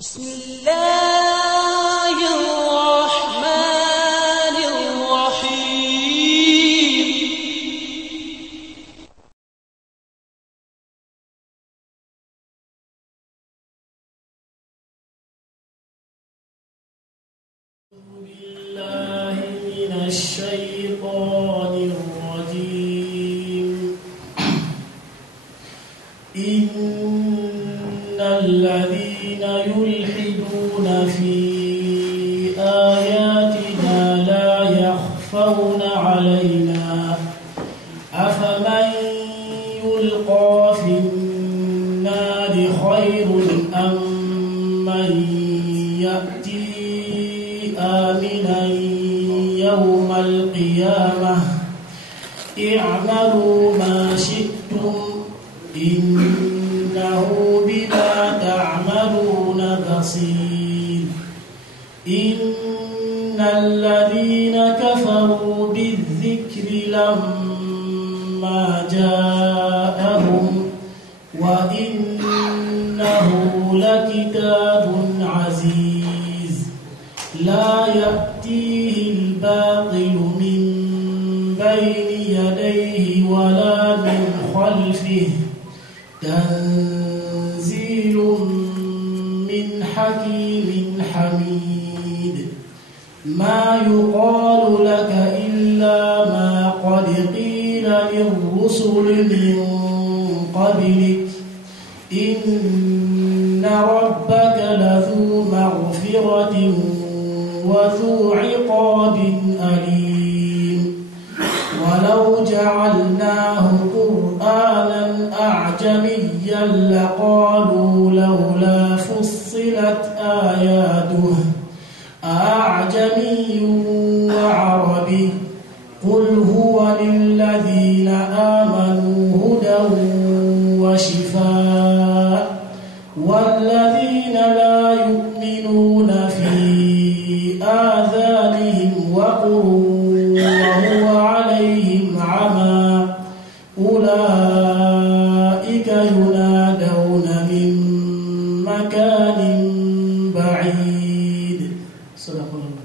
بسم الله الرحمن الرحيم. أعوذ بالله من الشيطان الرجيم. إن الذين يلحدون في آياتنا لا يخفون علينا أفمن يلقى في النار خير أم من يأتي آمنا يوم القيامة اعملوا ما شئتم إنه بما تعملون بصير. إن الذين كفروا بالذكر لما جاءهم وإنه لكتاب عزيز لا يأتيه الباطل من بين يديه ولا من خلفه تنزيل من حكيم حميد. ما يقال لك إلا ما قد قيل للرسل من قبلك إن ربك لذو مغفرة وذو عقاب أليم. ولو جعلناه قرآنا أعجميا لقالوا لولا فصلت آياته أعجمي وعربي قل هو للذين آمنوا هدى وشفاء والذين لا يؤمنون في آذانهم وقر وهو عليهم عمى أولئك ينادون من مكان بعيد. صدق الله.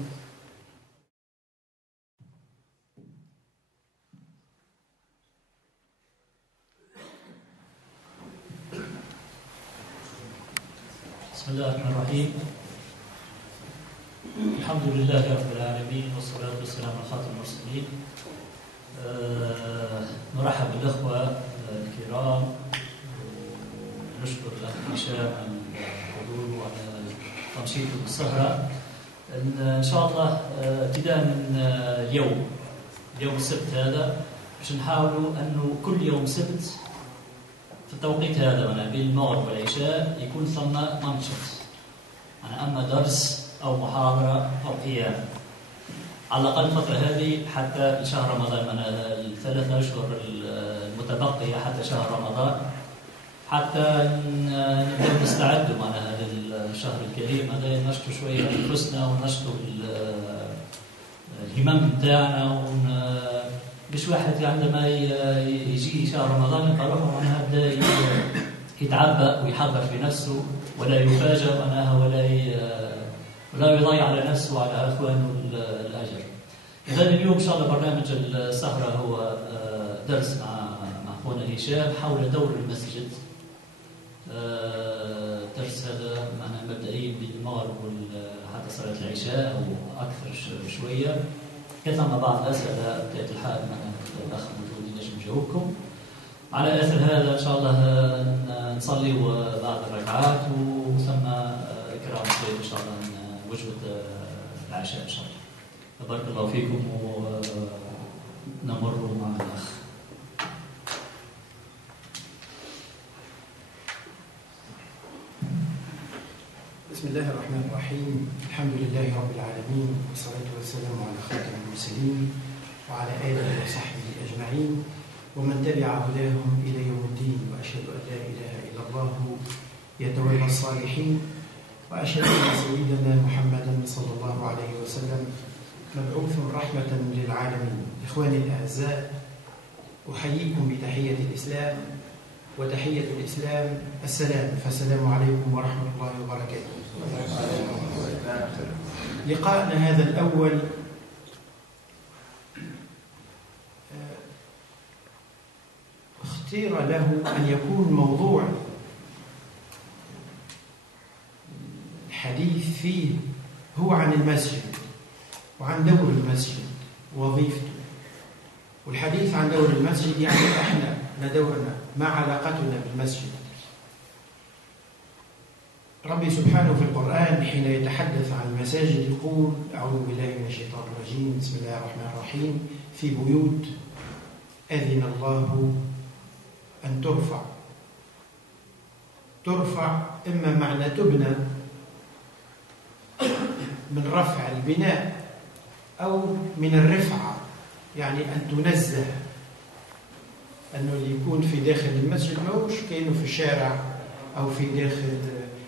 بسم الله الرحمن الرحيم. الحمد لله رب العالمين والصلاة والسلام على خاتم المرسلين. نرحب بالأخوة الكرام ونشكر الأخ هشام على الحضور وعلى تنشيطه بالسهرة. إن شاء الله ابتداء من اليوم السبت هذا باش نحاولوا أنه كل يوم سبت في التوقيت هذا بين المغرب والعشاء يكون ثم منشط، أما درس أو محاضرة أو قيام على الأقل الفترة هذه حتى شهر رمضان، الثلاثة أشهر المتبقية حتى شهر رمضان، حتى نبدأ نستعد هذا الشهر الكريم هذا، نشطوا شوية أنفسنا ونشطوا الهمم بتاعنا مش واحد عندما يجي شهر رمضان يلقى روحه معناها بدا يتعبأ ويحضر في نفسه ولا يفاجأ معناها ولا يضيع على نفسه وعلى اخوانه الاجر. اذا اليوم ان شاء الله برنامج السهره هو درس مع اخونا هشام حول دور المسجد. الدرس هذا معناها مبدئيا بالمغرب حتى صلاه العشاء او اكثر شويه، كثر بعض الاسئله بطبيعه الحال الاخ المفروض ينجم يجاوبكم. على اثر هذا ان شاء الله نصلي بعض الركعات وثم اكرام الضيف ان شاء الله وجبه العشاء ان شاء الله. بارك الله فيكم ونمر مع الاخ. بسم الله الرحمن الرحيم. الحمد لله رب العالمين والصلاة والسلام على خاتم المرسلين وعلى آله وصحبه أجمعين ومن تبع هداهم إلى يوم الدين. وأشهد أن لا إله إلا الله يتولى الصالحين، وأشهد أن سيدنا محمدا صلى الله عليه وسلم مبعوث رحمة للعالمين. إخواني الأعزاء، أحييكم بتحية الإسلام وتحية الإسلام السلام، فالسلام عليكم ورحمة الله وبركاته. لقاءنا هذا الأول اختير له أن يكون موضوع الحديث فيه هو عن المسجد وعن دور المسجد ووظيفته. والحديث عن دور المسجد يعني احنا ما دورنا، ما علاقتنا بالمسجد. ربي سبحانه في القرآن حين يتحدث عن المساجد يقول: أعوذ بالله من الشيطان الرجيم، بسم الله الرحمن الرحيم، في بيوت أذن الله أن ترفع إما معنى تبنى من رفع البناء أو من الرفعة، يعني أن تنزه، أنه اللي يكون في داخل المسجد ماهوش كأنه في الشارع أو في داخل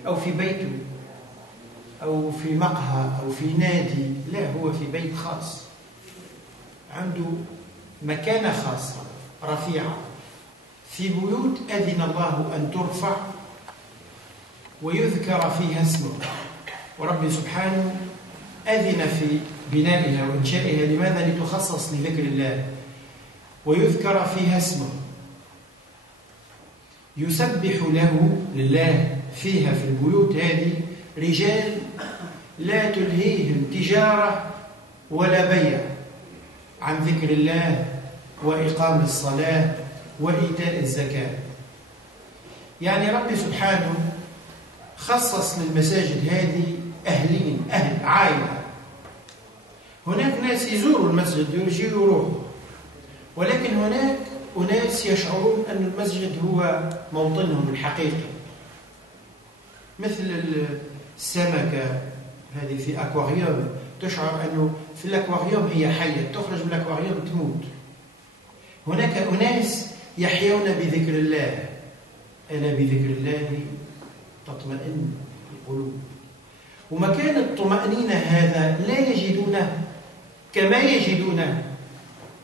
أو في بيته أو في مقهى أو في نادي، لا، هو في بيت خاص عنده مكانة خاصة رفيعة. في بيوت أذن الله أن ترفع ويذكر فيها اسمه، ورب سبحانه أذن في بنائها وإنشائها. لماذا؟ لتخصص لذكر الله ويذكر فيها اسمه، يسبح لله فيها في البيوت هذه رجال لا تلهيهم تجارة ولا بيع عن ذكر الله وإقام الصلاة وإيتاء الزكاة. يعني ربي سبحانه خصص للمساجد هذه أهل عائلة. هناك ناس يزوروا المسجد يجوا ويروحوا، ولكن هناك أناس يشعرون أن المسجد هو موطنهم الحقيقي، مثل السمكة هذه في أكواريوم، تشعر أنه في الأكواريوم هي حية، تخرج من الأكواريوم تموت. هناك أناس يحيون بذكر الله، ألا بذكر الله تطمئن القلوب. ومكان الطمأنينة هذا لا يجدونه كما يجدونه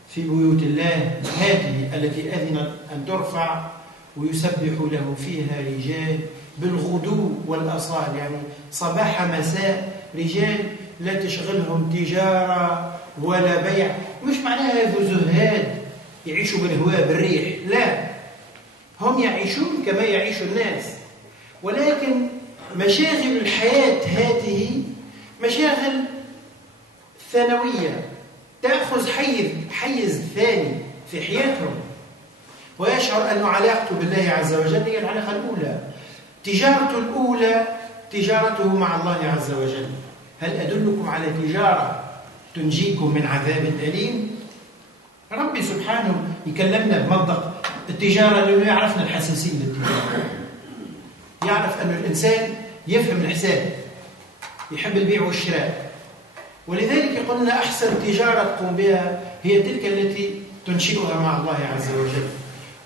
في بيوت الله هذه التي أذن أن ترفع ويسبح له فيها رجال بالغدو والأصال، يعني صباح مساء، رجال لا تشغلهم تجارة ولا بيع. مش معناها هذو زهاد يعيشوا بالهواء بالريح، لا، هم يعيشون كما يعيش الناس، ولكن مشاغل الحياة هذه مشاغل ثانوية تأخذ حيز ثاني في حياتهم، ويشعر أن علاقته بالله عز وجل هي العلاقة الأولى، تجارته الأولى تجارته مع الله عز وجل. هل أدلكم على تجارة تنجيكم من عذاب أليم؟ ربي سبحانه يكلمنا بمنطق التجارة لأنه يعرفنا الحساسين للتجارة، يعرف أن الإنسان يفهم الحساب، يحب البيع والشراء، ولذلك يقول لنا أحسن تجارة تقوم بها هي تلك التي تنشئها مع الله عز وجل،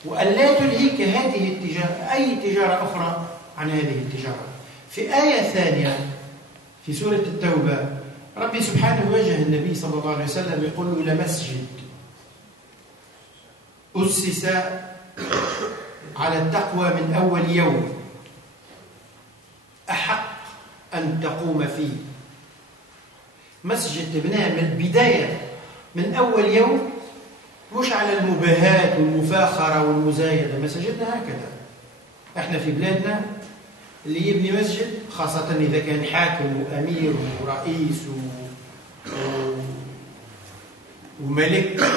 وأن لا تلهيك هذه التجارة أي تجارة أخرى عن هذه التجارة. في آية ثانية في سورة التوبة ربي سبحانه وجه النبي صلى الله عليه وسلم يقول له: لمسجد أسس على التقوى من أول يوم أحق أن تقوم فيه. مسجد تبناه من البداية من أول يوم، مش على المباهات والمفاخرة والمزايدة. مساجدنا هكذا، احنا في بلادنا اللي يبني مسجد خاصة إذا كان حاكم وأمير ورئيس وملك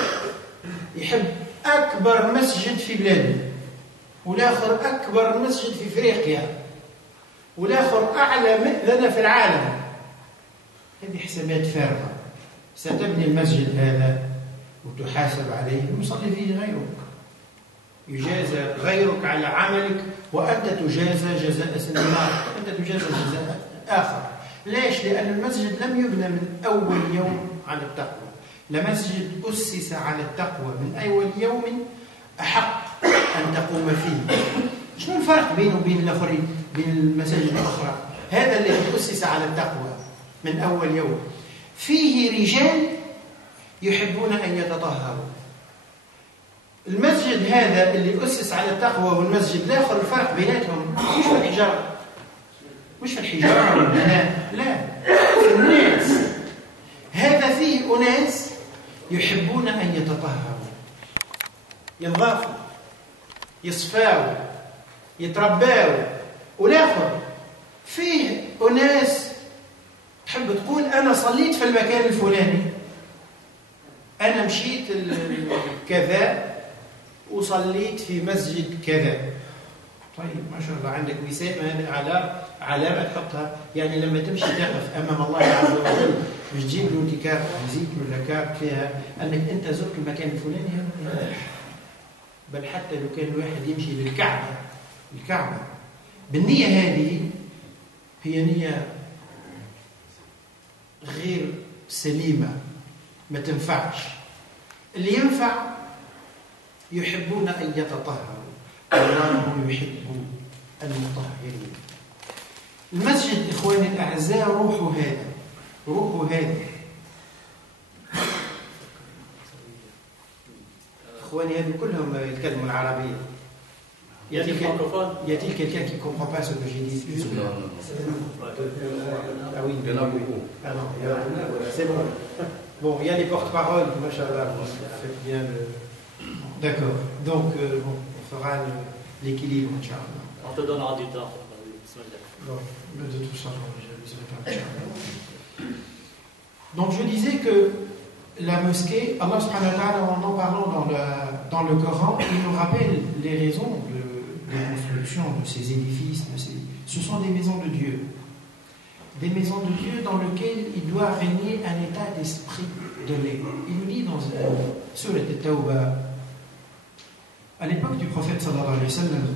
يحب أكبر مسجد في بلاده، والآخر أكبر مسجد في إفريقيا، والآخر أعلى مئذنة في العالم. هذه حسابات فارغة. ستبني المسجد هذا وتحاسب عليه ويصلي فيه غيرك، يجازى غيرك على عملك، وأنت تجازى جزاء النار، أنت تجازى جزاء آخر. ليش؟ لأن المسجد لم يبنى من أول يوم على التقوى. لمسجد أسس على التقوى من أول يوم أحق أن تقوم فيه. شنو الفرق بينه وبين الآخرين، بين المساجد الأخرى؟ هذا الذي أسس على التقوى من أول يوم فيه رجال يحبون أن يتطهروا. المسجد المسجد هذا اللي أسس على التقوى والمسجد الآخر الفرق بيناتهم مش في الحجارة، مش في الحجارة والبناء، لا، في الناس. هذا فيه أناس يحبون أن يتطهروا، ينظفوا، يصفاوا، يترباوا. والآخر فيه أناس تحب تقول أنا صليت في المكان الفلاني، أنا مشيت كذا وصليت في مسجد كذا. طيب ما شاء الله عندك وسام على علامة تحطها، يعني لما تمشي تقف أمام الله عز وجل مش تجيب له انت كارت فيزيت ولا كارت فيها أنك أنت زرت المكان الفلاني، بل حتى لو كان الواحد يمشي للكعبة بالنية هذه هي نية غير سليمة، ما تنفعش. اللي ينفع يحبون أن يتطهروا، الله يحب المطهرين. المسجد إخواني الأعزاء روحه هذا. إخواني هذو كلهم يتكلموا العربية. Y a-t-il quelqu'un qui ne comprend pas ce que j'ai dit? Ah oui, il y en a beaucoup. Ah non, c'est bon. Bon, il y a les porte-paroles, machallah, faites bien le... D'accord. Donc, bon, on fera l'équilibre, machallah. On te donnera du temps. Bon, de tout ça, je ne sais pas, machallah. Donc, je disais que la mosquée, Allah subhanahu wa ta'ala, en parlant dans le Coran, il nous rappelle les raisons de construction de ces édifices. Ce sont des maisons de Dieu. Des maisons de Dieu dans lesquelles il doit régner un état d'esprit donné. Il nous dit dans Surat At-Tawbah, à l'époque du prophète sallallahu alayhi wa sallam,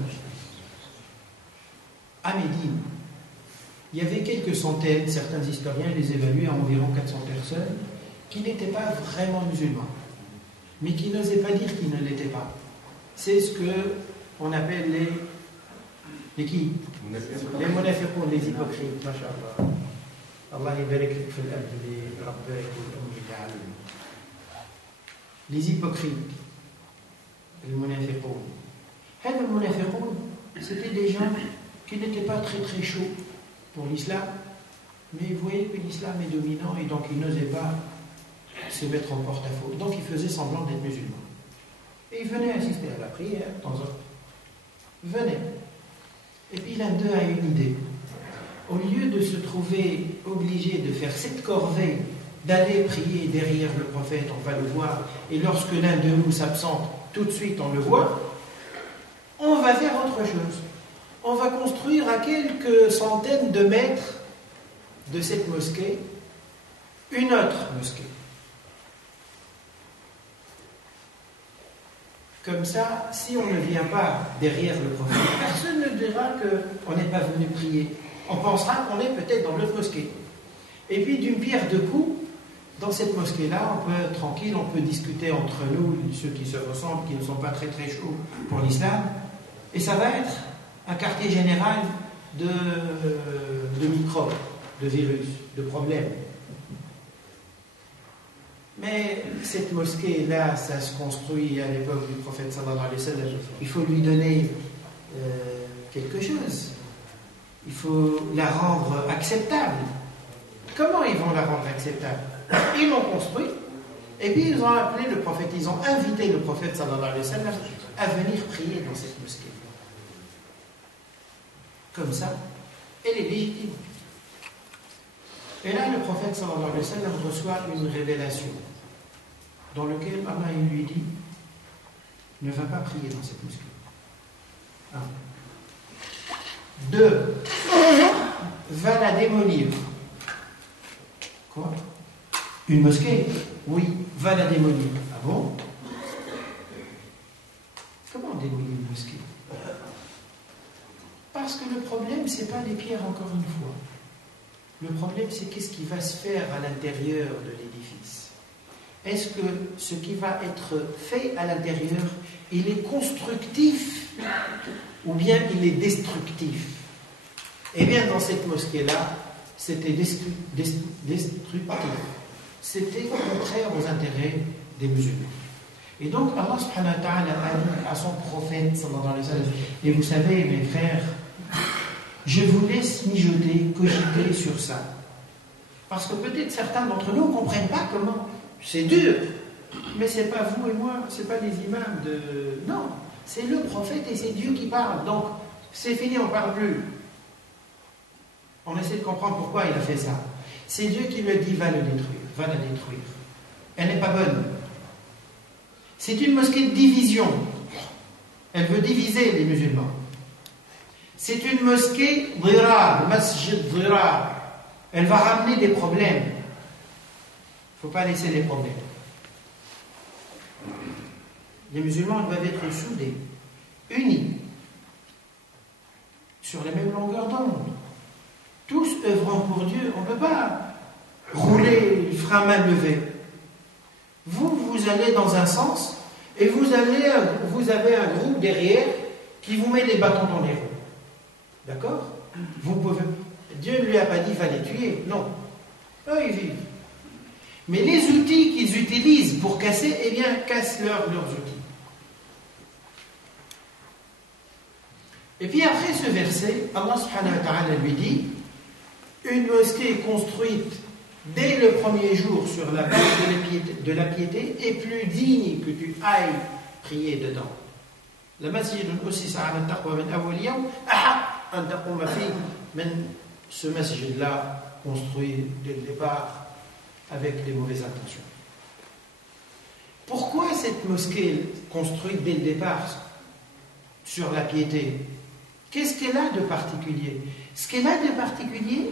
à Médine, il y avait quelques centaines, certains historiens les évaluent à environ 400 personnes, qui n'étaient pas vraiment musulmans, mais qui n'osaient pas dire qu'ils ne l'étaient pas. C'est ce qu'on appelle les qui? Les munafiqoun, les hypocrites, masha'Allah. Allah yabarak fil ard li rabbik wal ummi ta'alim. Les hypocrites, les munafiqoun. Les munafiqoun, c'était des gens qui n'étaient pas très très chauds pour l'islam, mais ils voyaient que l'islam est dominant et donc ils n'osaient pas se mettre en porte-à-faux. Donc ils faisaient semblant d'être musulmans. Et ils venaient assister à la prière de temps en temps. Venez. Et puis l'un d'eux a une idée. Au lieu de se trouver obligé de faire cette corvée, d'aller prier derrière le prophète, on va le voir, et lorsque l'un de nous s'absente, tout de suite on le voit, on va faire autre chose. On va construire à quelques centaines de mètres de cette mosquée une autre mosquée. Comme ça, si on ne vient pas derrière le prophète, personne ne dira qu'on n'est pas venu prier. On pensera qu'on est peut-être dans l'autre mosquée. Et puis d'une pierre deux coups, dans cette mosquée-là, on peut être tranquille, on peut discuter entre nous, ceux qui se ressemblent, qui ne sont pas très très chauds pour l'islam. Et ça va être un quartier général de microbes, de virus, de problèmes. Mais cette mosquée-là, ça se construit à l'époque du prophète sallallahu alayhi wa sallam. Il faut lui donner quelque chose. Il faut la rendre acceptable. Comment ils vont la rendre acceptable? Ils l'ont construit, et puis ils ont appelé le prophète, ils ont invité le prophète sallallahu alayhi wa sallam à venir prier dans cette mosquée. Comme ça, elle est légitime. Et là, le prophète sallallahu alayhi wa sallam reçoit une révélation dans laquelle Allah lui dit: ne va pas prier dans cette mosquée. 1. 2. Va la démolir. Quoi? Une mosquée? Oui, va la démolir. Ah bon? Comment démolir une mosquée? Parce que le problème, ce n'est pas les pierres, encore une fois. Le problème, c'est qu'est-ce qui va se faire à l'intérieur de l'édifice. Est-ce que ce qui va être fait à l'intérieur, il est constructif ou bien il est destructif? Eh bien, dans cette mosquée-là, c'était destructif. C'était contraire aux intérêts des musulmans. Et donc Allah subhanahu wa ta'ala a dit à son prophète sallallahu alayhi wa sallam, et vous savez mes frères, je vous laisse mijoter, cogiter sur ça. Parce que peut-être certains d'entre nous ne comprennent pas comment. C'est dur, mais ce n'est pas vous et moi, ce n'est pas les imams de... Non, c'est le prophète et c'est Dieu qui parle. Donc c'est fini, on ne parle plus. On essaie de comprendre pourquoi il a fait ça. C'est Dieu qui lui dit, va le détruire, va la détruire. Elle n'est pas bonne. C'est une mosquée de division. Elle veut diviser les musulmans. C'est une mosquée dhirar, masjid dhirar. Elle va ramener des problèmes. Il ne faut pas laisser les problèmes. Les musulmans doivent être soudés, unis, sur les mêmes longueurs d'onde. Tous œuvrant pour Dieu. On ne peut pas rouler le frein main levée. Vous allez dans un sens et vous avez un groupe derrière qui vous met des bâtons dans les roues. D'accord? Dieu ne lui a pas dit va les tuer. Non. Eux, ils vivent. Mais les outils qu'ils utilisent pour casser, eh bien, cassent leurs outils. Et puis après ce verset, Allah subhanahu wa ta'ala lui dit, une mosquée construite dès le premier jour sur la base de la piété est plus digne que tu ailles prier dedans. La masjid ussisa ala taqwa min awwal yawm ahaq an taquma fihi min, ce masjid-là construit dès le départ avec des mauvaises intentions. Pourquoi cette mosquée construite dès le départ sur la piété? Qu'est-ce qu'elle a de particulier? Ce qu'elle a de particulier,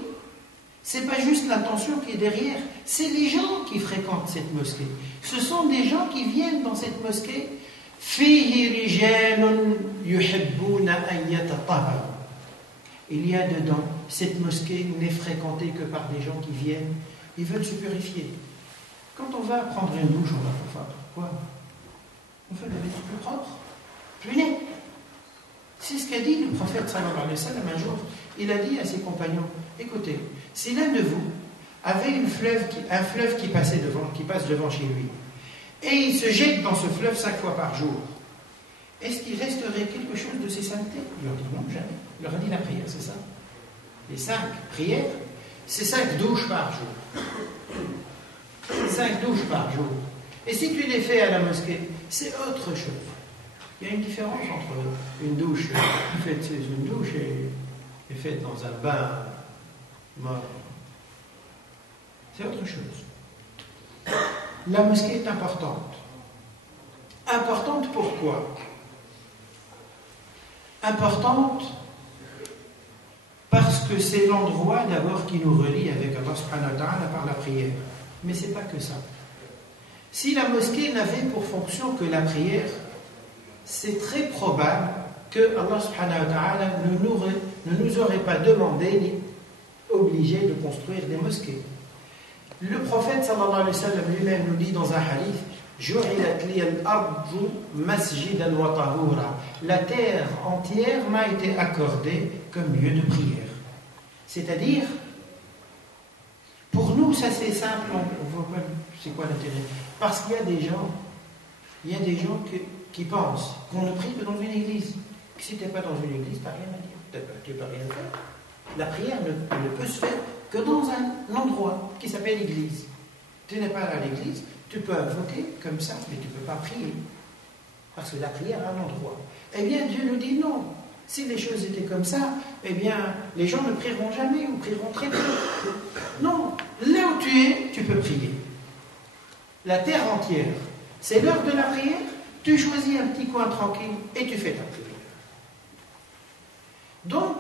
c'est pas juste l'intention qui est derrière, c'est les gens qui fréquentent cette mosquée. Ce sont des gens qui viennent dans cette mosquée. Il y a dedans, cette mosquée n'est fréquentée que par des gens qui viennent, ils veulent se purifier. Quand on va prendre une douche, on va faire quoi? On veut la mettre plus propre, plus net. C'est ce qu'a dit le prophète sallallahu alayhi wa sallam un jour. Il a dit à ses compagnons, écoutez, si l'un de vous avait un fleuve qui passe devant chez lui, et il se jette dans ce fleuve 5 fois par jour, est-ce qu'il resterait quelque chose de ses saintetés? Il leur dit non, jamais. Il leur a dit la prière, c'est ça. Les 5 prières, c'est 5 douches par jour. 5 douches par jour. Et si tu les fais à la mosquée, c'est autre chose. Il y a une différence entre une douche faite sous une douche et faite dans un bain mort. C'est autre chose. La mosquée est importante. Importante pourquoi? Importante parce que c'est l'endroit d'abord qui nous relie avec Allah subhanahu wa ta'ala par la prière. Mais ce n'est pas que ça. Si la mosquée n'avait pour fonction que la prière, c'est très probable que Allah subhanahu wa ta'ala ne nous aurait pas demandé ni obligé de construire des mosquées. Le prophète sallallahu alayhi wa sallam lui-même nous dit dans un hadith, Ju'ilat li al-ardu masjidan wa tahura. La terre entière m'a été accordée comme lieu de prière. C'est-à-dire, pour nous, ça c'est simple, on voit pas c'est quoi l'intérêt. Parce qu'il y a des gens qui pensent qu'on ne prie que dans une église. Que si tu n'es pas dans une église, tu n'as rien à dire. Tu ne peux rien faire. La prière ne peut se faire que dans un endroit qui s'appelle l'église. Tu n'es pas à l'église, tu peux invoquer comme ça, mais tu ne peux pas prier. Parce que la prière a un endroit. Eh bien, Dieu nous dit non. Si les choses étaient comme ça, eh bien, les gens ne prieront jamais ou prieront très peu. Non, là où tu es, tu peux prier. La terre entière. C'est l'heure de la prière, tu choisis un petit coin tranquille et tu fais ta prière. Donc,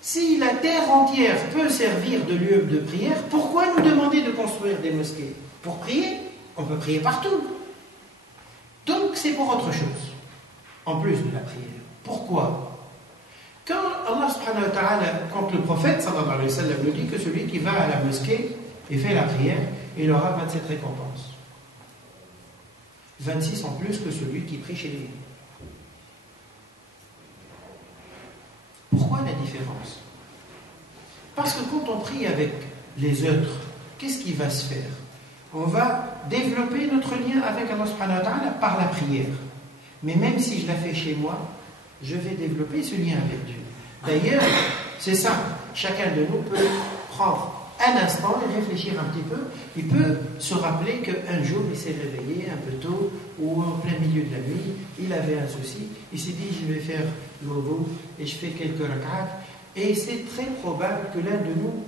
si la terre entière peut servir de lieu de prière, pourquoi nous demander de construire des mosquées? Pour prier, on peut prier partout. Donc, c'est pour autre chose, en plus de la prière. Pourquoi? Quand Allah subhanahu wa ta'ala, quand le prophète sallallahu alayhi wa sallam nous dit que celui qui va à la mosquée et fait la prière, il aura 27 récompenses. 26 en plus que celui qui prie chez lui. Pourquoi la différence? Parce que quand on prie avec les autres, qu'est-ce qui va se faire? On va développer notre lien avec Allah subhanahu wa ta'ala par la prière. Mais même si je la fais chez moi, je vais développer ce lien avec Dieu. D'ailleurs, c'est simple. Chacun de nous peut prendre un instant et réfléchir un petit peu. Il peut se rappeler qu'un jour, il s'est réveillé un peu tôt ou en plein milieu de la nuit, il avait un souci, il s'est dit, je vais faire l'ovo et je fais quelques rak'at. Et c'est très probable que l'un de nous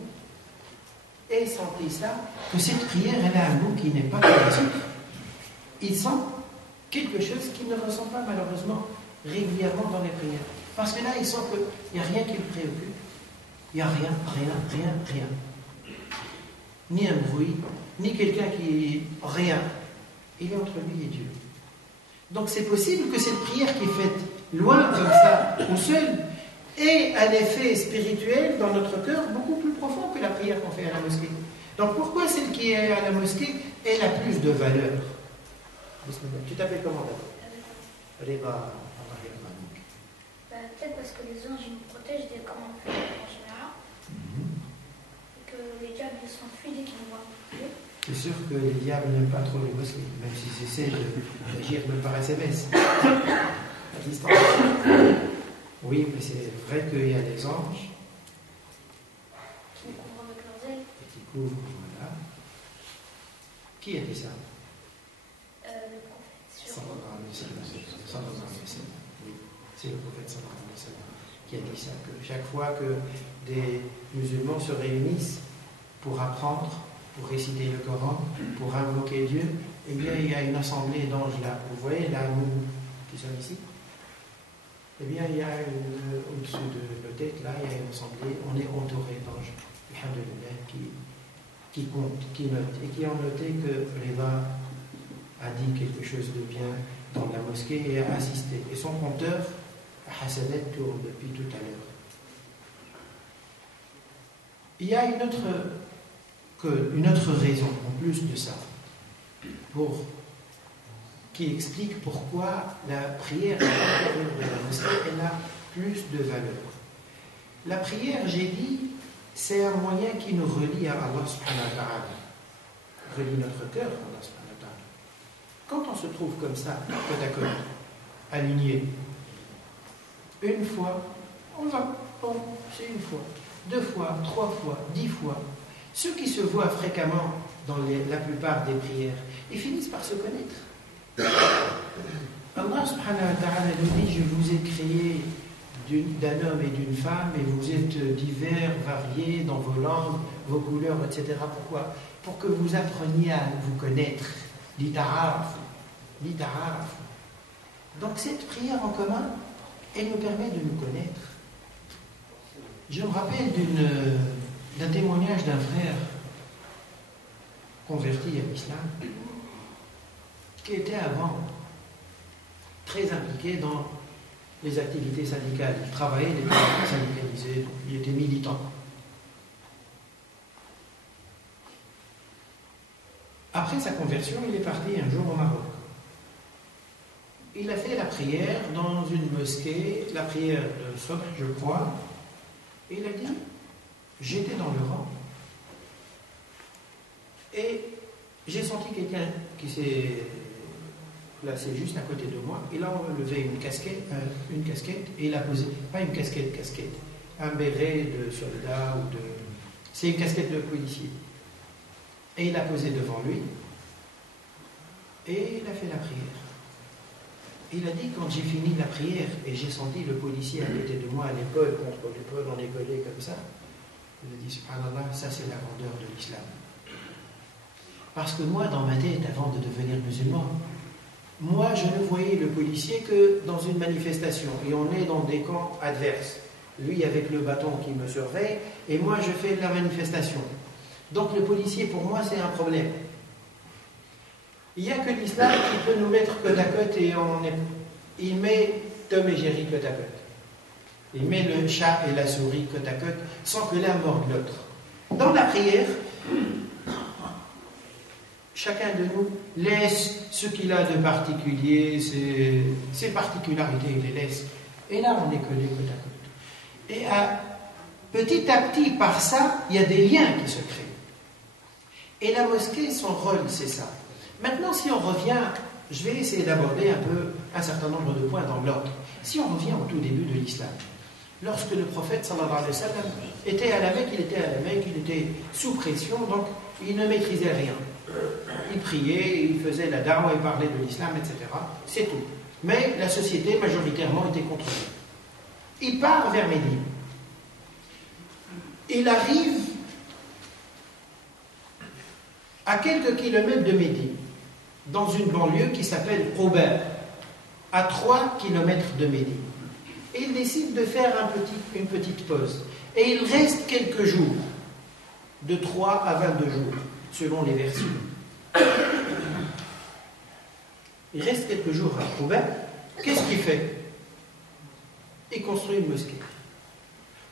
ait senti ça, que cette prière, elle a un goût qui n'est pas classique. Il sent quelque chose qu'il ne ressent pas malheureusement régulièrement dans les prières. Parce que là, il sent qu'il n'y a rien qui le préoccupe. Il n'y a rien. Ni un bruit, ni quelqu'un qui... rien. Il est entre lui et Dieu. Donc c'est possible que cette prière qui est faite loin comme ça, ou seule, ait un effet spirituel dans notre cœur beaucoup plus profond que la prière qu'on fait à la mosquée. Donc pourquoi celle qui est à la mosquée, elle a plus de valeur? Tu t'appelles comment d'abord? Riba. Peut-être parce que les anges ils nous protègent des commandes en général. Et que les diables ils s'enfuient dès qu'ils nous voient. C'est sûr que les diables n'aiment pas trop les mosquées, même s'ils essaient d'agir même par SMS. À distance. Oui, mais c'est vrai qu'il y a des anges Qui nous couvrent avec leurs ailes. et qui couvrent, voilà. Qui a dit ça? Le prophète. Sallallahu alayhi wa sallam. Oui, c'est le prophète sallallahu alayhi wa sallam qui a dit ça, que chaque fois que des musulmans se réunissent pour apprendre, pour réciter le Coran, pour invoquer Dieu, eh bien il y a une assemblée d'anges là. Vous voyez là, nous qui sommes ici, eh bien il y a au-dessus de nos têtes, là, il y a une assemblée, on est entouré d'anges, alhamdoulilah, qui comptent, qui notent, et qui ont noté que Riva a dit quelque chose de bien dans la mosquée et a assisté. Et son compteur, Hassanet, tourne depuis tout à l'heure. Il y a une autre raison, en plus de ça, qui explique pourquoi la prière à l'intérieur de la mosquée, elle a plus de valeur. La prière, j'ai dit, c'est un moyen qui nous relie à Allah subhanahu wa ta'ala, relie notre cœur à Allah subhanahu wa ta'ala. Quand on se trouve comme ça, côte à côte, alignés, une fois, on va, bon, c'est une fois, 2 fois, 3 fois, 10 fois. Ceux qui se voient fréquemment dans la plupart des prières, ils finissent par se connaître. Allah subhanahu wa ta'ala nous dit, je vous ai créé d'un homme et d'une femme, et vous êtes divers, variés dans vos langues, vos couleurs, etc. Pourquoi? Pour que vous appreniez à vous connaître. L'ita'araf. Donc cette prière en commun, elle nous permet de nous connaître. Je me rappelle d'un témoignage d'un frère converti à l'islam qui était avant très impliqué dans les activités syndicales. Il travaillait, il était syndicalisé, donc il était militant. Après sa conversion, il est parti un jour au Maroc. Il a fait la prière dans une mosquée, la prière de Sobh, je crois, et il a dit, j'étais dans le rang, et j'ai senti quelqu'un qui s'est placé juste à côté de moi. Il a enlevé une casquette, et il a posé, pas une casquette, un béret de soldat ou de... C'est une casquette de policier. Et il a posé devant lui, et il a fait la prière. Il a dit, quand j'ai fini la prière, et j'ai senti le policier à côté de moi, à l'épaule contre l'épaule, on est collé comme ça, il a dit, subhanallah, ça c'est la grandeur de l'islam. Parce que moi, dans ma tête, avant de devenir musulman, moi, je ne voyais le policier que dans une manifestation. Et on est dans des camps adverses. Lui avec le bâton qui me surveille, et moi, je fais la manifestation. Donc le policier, pour moi, c'est un problème. Il n'y a que l'islam qui peut nous mettre côte à côte, et il met Tom et Jerry côte à côte. Il met le chat et la souris côte à côte, sans que l'un morde l'autre. Dans la prière, chacun de nous laisse ce qu'il a de particulier, ses particularités, il les laisse. Et là, on est collé côte à côte. Et petit à petit, par ça, il y a des liens qui se créent. Et la mosquée, son rôle, c'est ça. Maintenant, si on revient, je vais essayer d'aborder un certain nombre de points dans l'ordre. Si on revient au tout début de l'islam, lorsque le prophète sallallahu alayhi wa sallam était à la Mecque, il était sous pression, donc il ne maîtrisait rien. Il priait, il faisait la da'wa, il parlait de l'islam, etc. C'est tout. Mais la société majoritairement était contre lui. Il part vers Médine. Il arrive à quelques kilomètres de Médine, dans une banlieue qui s'appelle Quba, à 3 kilomètres de Médine. Et il décide de faire une petite pause. Et il reste quelques jours, de 3 à 22 jours, selon les versions. Il reste quelques jours à Quba. Qu'est-ce qu'il fait? Il construit une mosquée.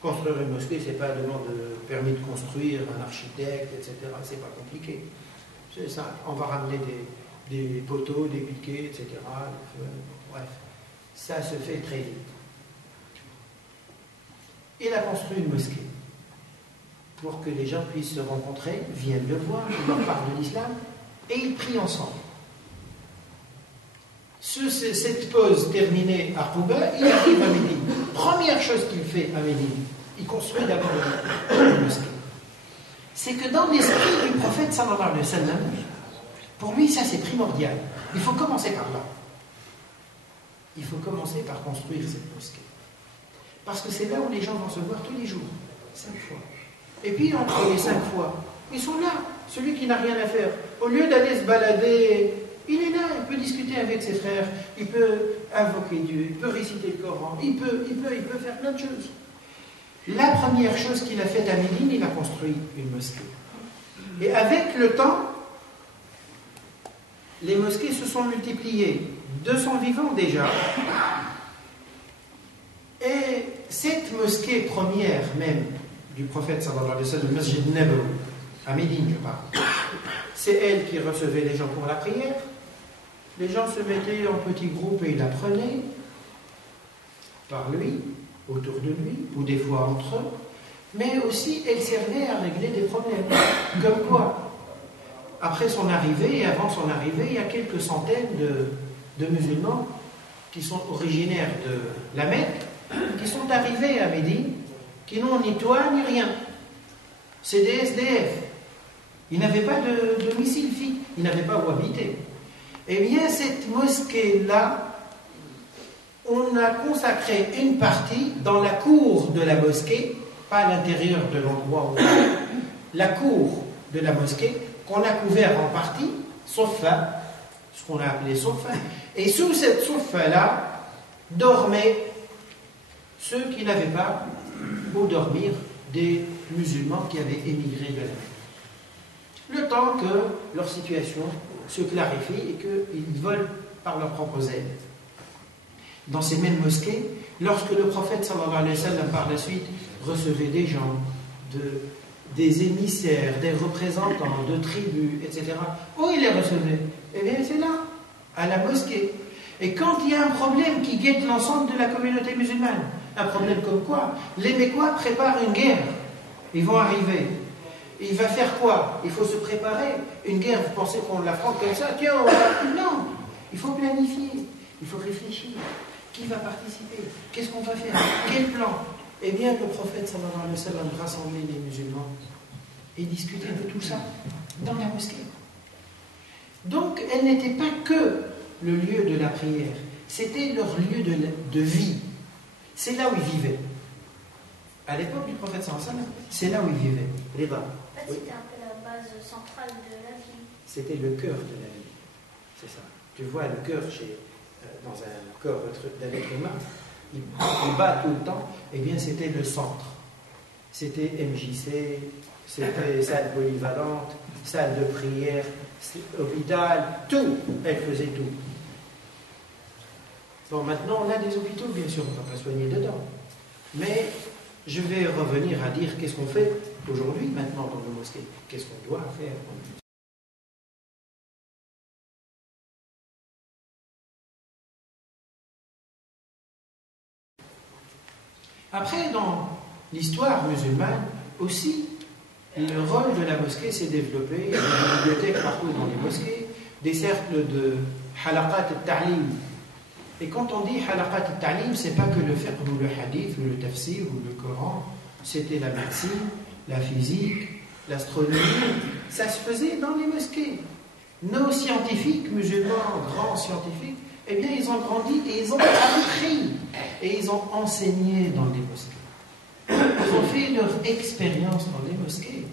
Construire une mosquée, c'est pas demande de permis de construire, un architecte, etc. C'est pas compliqué. C'est simple. On va ramener des poteaux, des piquets, etc. Bref, ça se fait très vite. Il a construit une mosquée pour que les gens puissent se rencontrer, viennent le voir, il leur parle de l'islam, et ils prient ensemble. Cette pause terminée à Quba, il arrive à Médine. Première chose qu'il fait à Médine, il construit d'abord une mosquée. C'est que dans l'esprit du prophète sallallahu alayhi wa sallam, pour lui ça c'est primordial. Il faut commencer par là. Il faut commencer par construire cette mosquée. Parce que c'est là où les gens vont se voir tous les jours, 5 fois. Et puis entre les 5 fois, ils sont là. Celui qui n'a rien à faire, au lieu d'aller se balader, il est là, il peut discuter avec ses frères, il peut invoquer Dieu, il peut réciter le Coran, il peut faire plein de choses. La première chose qu'il a faite à Médine, il a construit une mosquée. Et avec le temps, les mosquées se sont multipliées. 200 vivants déjà. Et cette mosquée première même du prophète sallallahu alayhi wa sallam, le Masjid Nabawi, à Médine je parle, c'est elle qui recevait les gens pour la prière. Les gens se mettaient en petits groupes et ils apprenaient par lui, autour de lui, ou des fois entre eux, mais aussi elle servait à régler des problèmes. Comme quoi, après son arrivée et avant son arrivée, il y a quelques centaines de musulmans qui sont originaires de la Mecque, qui sont arrivés à Médine, qui n'ont ni toit ni rien. C'est des SDF. Ils n'avaient pas de domicile fixe, ils n'avaient pas où habiter. Eh bien, cette mosquée-là, on a consacré une partie dans la cour de la mosquée, pas à l'intérieur de l'endroit où la cour de la mosquée, qu'on a couvert en partie, sofa, ce qu'on a appelé sofa, et sous cette sofa-là, dormaient ceux qui n'avaient pas où dormir, des musulmans qui avaient émigré de la Mecque. Le temps que leur situation se clarifie et qu'ils volent par leurs propres ailes. Dans ces mêmes mosquées, lorsque le prophète sallallahu alayhi wa sallam par la suite recevait des gens, des émissaires, des représentants de tribus, etc., où il les recevait? Eh bien c'est là, à la mosquée. Et quand il y a un problème qui guette l'ensemble de la communauté musulmane, un problème comme quoi? Les Mécois préparent une guerre. Ils vont arriver. Il va faire quoi? Il faut se préparer. Une guerre, vous pensez qu'on l'affronte comme ça? Tiens, non. Il faut planifier. Il faut réfléchir. Qui va participer? Qu'est-ce qu'on va faire? Quel plan? Eh bien, le prophète sallallahu alayhi wa sallam rassemblait les musulmans et discutait de tout ça dans la mosquée. Donc, elle n'était pas que le lieu de la prière. C'était leur lieu de vie. C'est là où ils vivaient. À l'époque du prophète sallallahu alayhi wa sallam, c'est là où ils vivaient. Les bas. En fait, c'était un peu la base centrale de la vie. C'était le cœur de la vie. C'est ça. Tu vois le cœur dans un corps d'un être humain, il bat tout le temps. Eh bien, c'était le centre. C'était MJC, c'était salle polyvalente, salle de prière, hôpital, tout. Elle faisait tout. Bon, maintenant, on a des hôpitaux, bien sûr, on ne va pas soigner dedans. Mais je vais revenir à dire qu'est-ce qu'on fait aujourd'hui, maintenant, dans nos mosquées. Qu'est-ce qu'on doit faire? Après, dans l'histoire musulmane aussi, le rôle de la mosquée s'est développé. Il y a des bibliothèques partout dans les mosquées. des cercles de halaqat al-ta'lim. Et quand on dit halaqat al-ta'lim, c'est pas que le fiqh ou le hadith ou le tafsir ou le Coran, c'était la médecine, la physique, l'astronomie, ça se faisait dans les mosquées. Nos scientifiques musulmans, grands scientifiques, eh bien ils ont grandi et ils ont appris et ils ont enseigné dans les mosquées. Ils ont fait leur expérience dans les mosquées.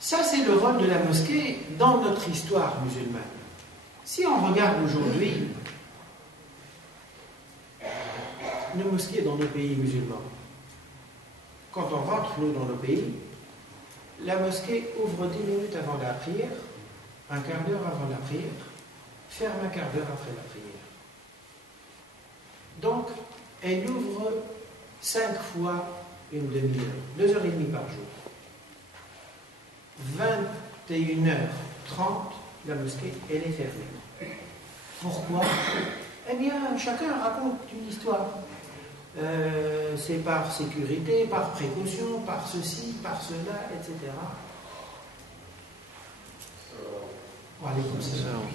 Ça, c'est le rôle de la mosquée dans notre histoire musulmane. Si on regarde aujourd'hui nos mosquées dans nos pays musulmans, quand on rentre, nous, dans nos pays, la mosquée ouvre 10 minutes avant la prière, un quart d'heure avant la prière, ferme un quart d'heure après la prière. Donc, elle ouvre 5 fois une demi-heure, 2h30 par jour. 21h30, la mosquée, elle est fermée. Pourquoi? Eh bien, chacun raconte une histoire. C'est par sécurité, par précaution, par ceci, par cela, etc. Wa alaykoum salam.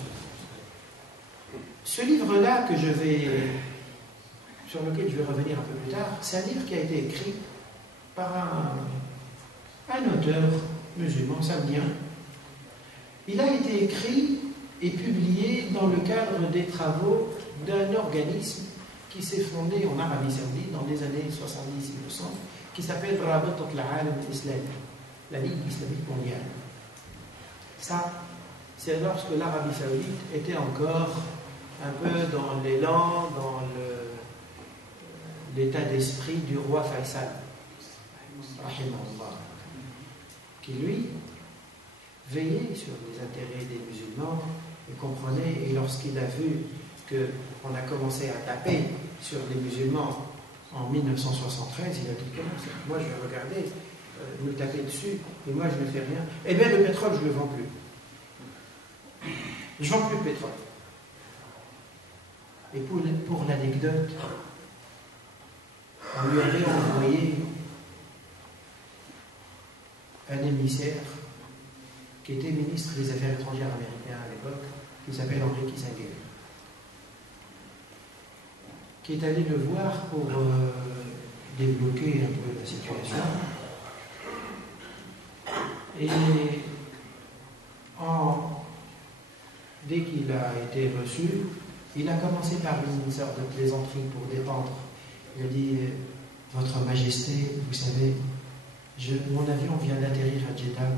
Ce livre-là sur lequel je vais revenir un peu plus tard, c'est un livre qui a été écrit par un auteur musulman, samnien. Il a été écrit et publié dans le cadre des travaux d'un organisme qui s'est fondé en Arabie Saoudite dans les années 70-60, qui s'appelle Rabatat al-Alam al-Islami, la Ligue islamique mondiale. Ça, c'est lorsque l'Arabie Saoudite était encore un peu dans l'élan, dans l'état d'esprit du roi Faisal, rahimahullah, qui lui veillait sur les intérêts des musulmans et comprenait, et lorsqu'il a vu qu'on a commencé à taper sur les musulmans en 1973, il a dit comment ça? Moi je vais regarder, me taper dessus, et moi je ne fais rien. Eh bien le pétrole je ne le vends plus. Je ne vends plus de pétrole. Et pour l'anecdote, on lui avait envoyé un émissaire qui était ministre des Affaires étrangères américain à l'époque, qui s'appelle Henry Kissinger, qui est allé le voir pour débloquer un peu la situation. Et dès qu'il a été reçu, il a commencé par une sorte de plaisanterie pour détendre. Il a dit « Votre Majesté, vous savez, mon avion vient d'atterrir à Jeddah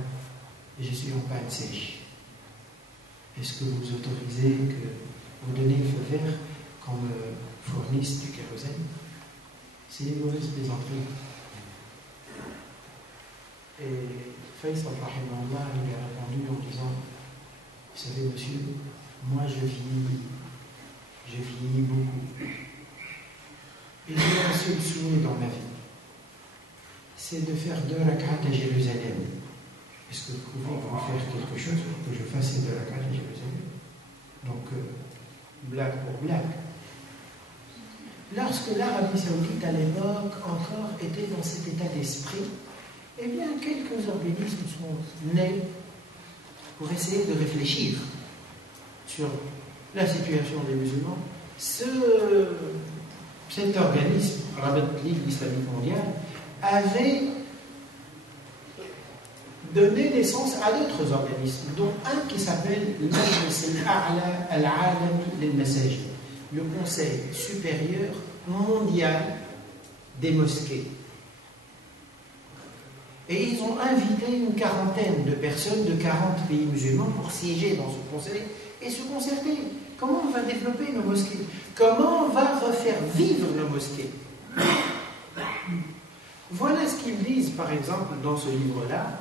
et je suis en panne sèche. Est-ce que vous autorisez que vous donnez le feu vert qu'on me fournisse du kérosène ?» C'est une mauvaise plaisanterie. Et Faisal rahimahullah, il a répondu en disant « Vous savez, monsieur, moi je vieillis beaucoup. Et j'ai un seul souhait dans ma vie, c'est de faire 2 rak'at à Jérusalem. Est-ce que vous pouvez vous faire quelque chose pour que je fasse ces 2 rak'at à Jérusalem? » Donc, blague pour blague. Lorsque l'Arabie Saoudite à l'époque encore était dans cet état d'esprit, eh bien, quelques organismes sont nés pour essayer de réfléchir sur la situation des musulmans. Cet organisme, Rabat Ligue islamique mondiale, avait donné naissance à d'autres organismes, dont un qui s'appelle Majlis al-A'la al-Alami lil-Masajid, le Conseil supérieur mondial des mosquées. Et ils ont invité une quarantaine de personnes de 40 pays musulmans pour siéger dans ce conseil et se concerter. Comment on va développer nos mosquées? Comment on va refaire vivre nos mosquées? Voilà ce qu'ils disent, par exemple, dans ce livre-là.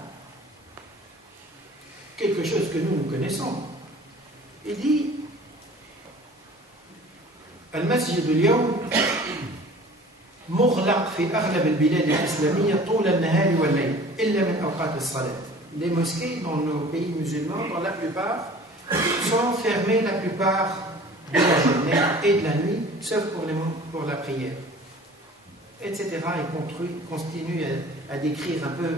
Quelque chose que nous connaissons. Il dit المسجد اليوم مغلق في أغلب البلاد الإسلامية طول النهار والليل إلا من أوقات الصلاة. Les mosquées dans nos pays musulmans, dans la plupart, sont fermées la plupart de la journée et de la nuit, sauf pour la prière, etc. Il continue à décrire un peu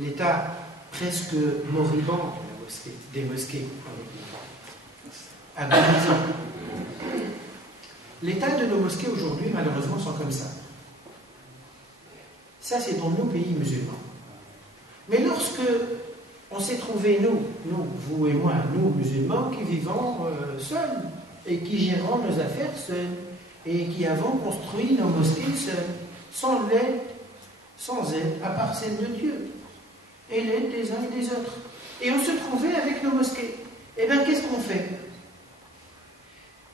l'état presque moribond de la des mosquées à Barbizon. L'état de nos mosquées aujourd'hui, malheureusement, sont comme ça. Ça, c'est dans nos pays musulmans. Mais lorsque on s'est trouvé, nous, vous et moi, nous, musulmans, qui vivons seuls et qui gérons nos affaires seuls et qui avons construit nos mosquées seuls, sans l'aide, à part celle de Dieu, et l'aide des uns et des autres. Et on se trouvait avec nos mosquées. Eh bien, qu'est-ce qu'on fait?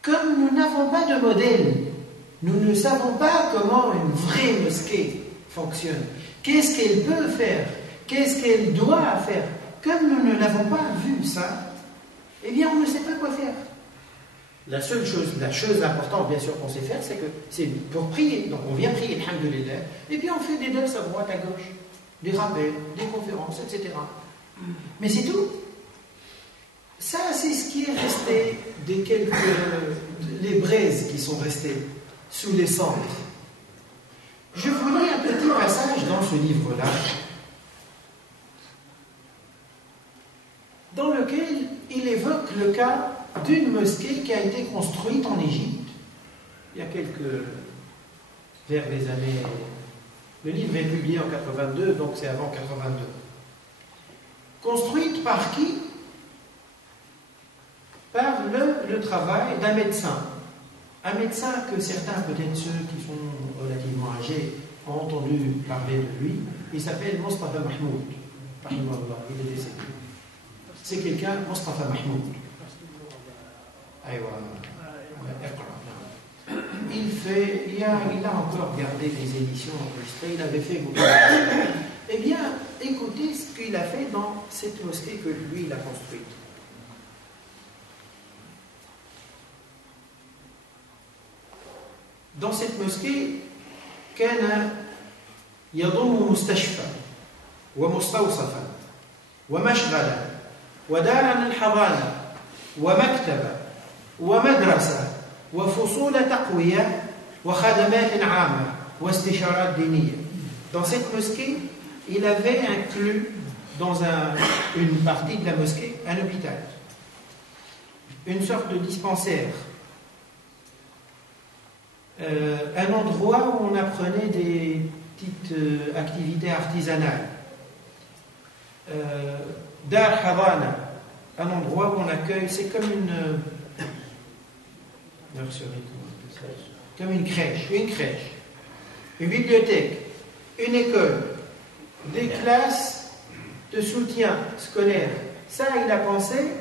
Comme nous n'avons pas de modèle, nous ne savons pas comment une vraie mosquée fonctionne, qu'est-ce qu'elle peut faire, qu'est-ce qu'elle doit faire, comme nous ne l'avons pas vu ça, eh bien, on ne sait pas quoi faire. La chose importante, bien sûr, qu'on sait faire, c'est pour prier. Donc, on vient prier, alhamdoulilah, et puis on fait des dars à droite, à gauche, des rappels, des conférences, etc. Mais c'est tout. Ça, c'est ce qui est resté les braises qui sont restées sous les cendres. Je vous lis un petit passage dans ce livre-là, dans lequel il évoque le cas d'une mosquée qui a été construite en Égypte, il y a vers les années... Le livre est publié en 82, donc c'est avant 82. Construite par qui? Par le travail d'un médecin. Un médecin que certains, peut-être ceux qui sont relativement âgés, ont entendu parler de lui. Il s'appelle Mustafa Mahmoud. Il est décédé. C'est quelqu'un, Mustafa Mahmoud. Il a encore gardé des éditions enregistrées, il avait fait beaucoup de choses. Eh bien, écoutez ce qu'il a fait dans cette mosquée que lui, il a construite. Dans cette mosquée, كان يضم مستشفى ومستوصفا ومشغلا ودارا للحضانة ومكتبة ومدرسة وفصول تقوية وخدمات عامة واستشارات دينية. Dans cette mosquée, il avait inclus dans une partie de la mosquée un hôpital, une sorte de dispensaire, un endroit où on apprenait des petites activités artisanales, Dar Hadana, un endroit où on accueille, c'est comme une nurserie, comme une crèche, une bibliothèque, une école, des classes de soutien scolaire. Ça, il a pensé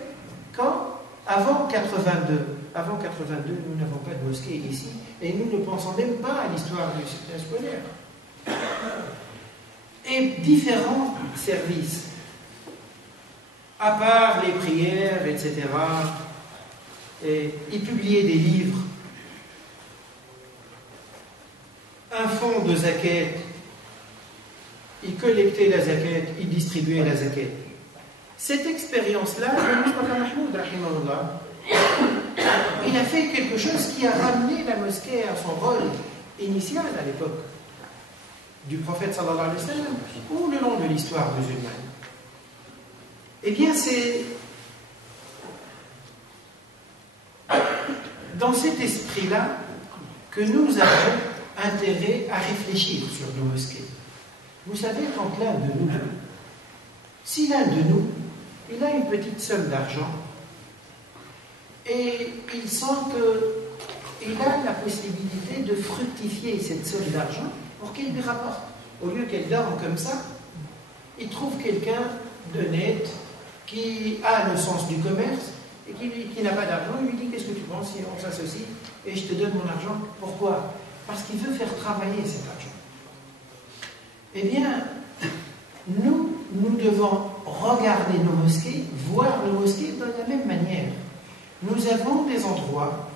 quand? Avant 82. Avant 82, nous n'avons pas de mosquée ici et nous ne pensons même pas à l'histoire du système scolaire. Et différents services, à part les prières, etc. Et il publiait des livres, un fonds de zakat, il collectait la zakat, il distribuait la zakat. Cette expérience-là, Mustafa Mahmoud, rahimahullah, il a fait quelque chose qui a ramené la mosquée à son rôle initial à l'époque du prophète sallallahu alayhi wa sallam ou le long de l'histoire musulmane. Eh bien, c'est dans cet esprit-là que nous avons intérêt à réfléchir sur nos mosquées. Vous savez, quand si l'un de nous, il a une petite somme d'argent et il sent qu'il a la possibilité de fructifier cette somme d'argent pour qu'il lui rapporte. Au lieu qu'elle dorme comme ça, il trouve quelqu'un d'honnête qui a le sens du commerce et qui n'a pas d'argent. Il lui dit: qu'est-ce que tu penses si on s'associe et je te donne mon argent? Pourquoi? Parce qu'il veut faire travailler cet argent. Eh bien, nous devons regarder nos mosquées, voir nos mosquées de la même manière. Nous avons des endroits,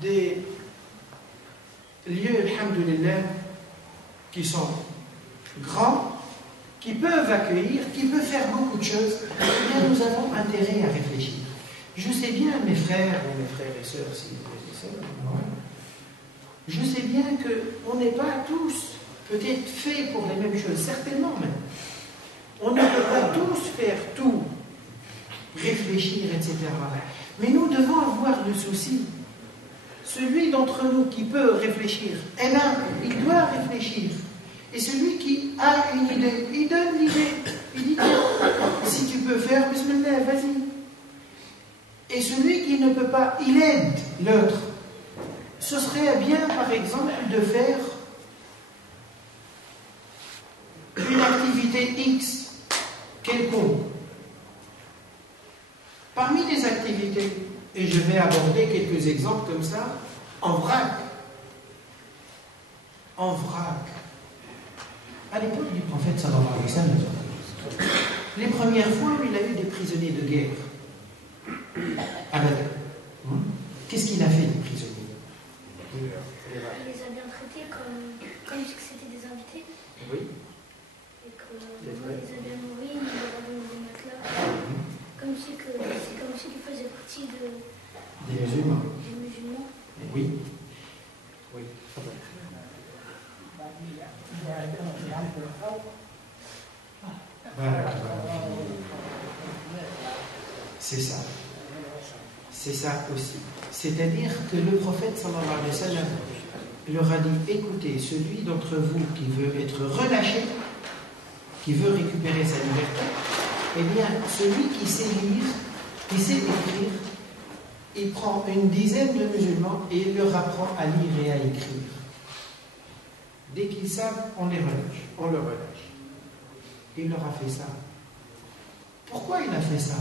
des lieux, alhamdoulilah, qui sont grands, qui peuvent accueillir, qui peuvent faire beaucoup de choses. Eh bien, nous avons intérêt à réfléchir. Je sais bien, mes frères et sœurs, si vous êtes sœurs, je sais bien qu'on n'est pas tous peut-être faits pour les mêmes choses, certainement même. On ne peut pas tous faire tout réfléchir, etc. Mais nous devons avoir le souci. Celui d'entre nous qui peut réfléchir, eh bien, il doit réfléchir. Et celui qui a une idée, il donne l'idée. Il dit, si tu peux faire, bismillah, vas-y. Et celui qui ne peut pas, il aide l'autre. Ce serait bien, par exemple, de faire une activité X, quelconque. Parmi les activités, et je vais aborder quelques exemples comme ça, en vrac. En vrac. À l'époque du prophète sallallahu alayhi wa sallam, les premières fois où il a eu des prisonniers de guerre, à Badr, qu'est-ce qu'il a fait des prisonniers? Il les a bien traités comme si c'était des invités. Oui. Et qu'il les a bien nourris, il leur a donné des matelas. Comme si ils faisaient partie des musulmans. Des musulmans. Oui. Oui. Voilà. C'est ça. C'est ça aussi. C'est-à-dire que le prophète sallallahu alayhi wa sallam leur a dit, écoutez, celui d'entre vous qui veut être relâché, qui veut récupérer sa liberté, eh bien, celui qui sait lire, qui sait écrire, il prend une dizaine de musulmans et il leur apprend à lire et à écrire. Dès qu'ils savent, on les relâche, on le relâche. Il leur a fait ça. Pourquoi il a fait ça?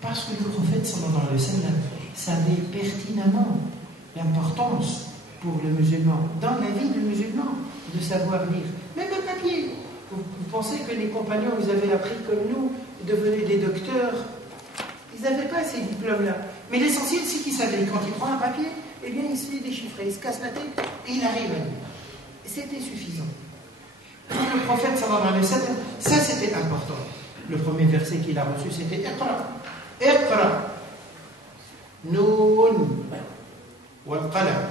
Parce que le prophète sallallahu alayhi wa sallam savait pertinemment l'importance pour le musulman, dans la vie du musulman, de savoir lire. Même le papier. Vous pensez que les compagnons, ils avaient appris comme nous, devenaient des docteurs. Ils n'avaient pas ces diplômes-là. Mais l'essentiel, c'est qu'ils savaient. Quand il prend un papier, eh bien, il se fait déchiffrer, il se casse la tête et il arrive à lire. C'était suffisant. Pour le prophète, sallallahu alayhi wa sallam, ça c'était important. Le premier verset qu'il a reçu, c'était Iqra. Iqra. Noun. Wal qalam.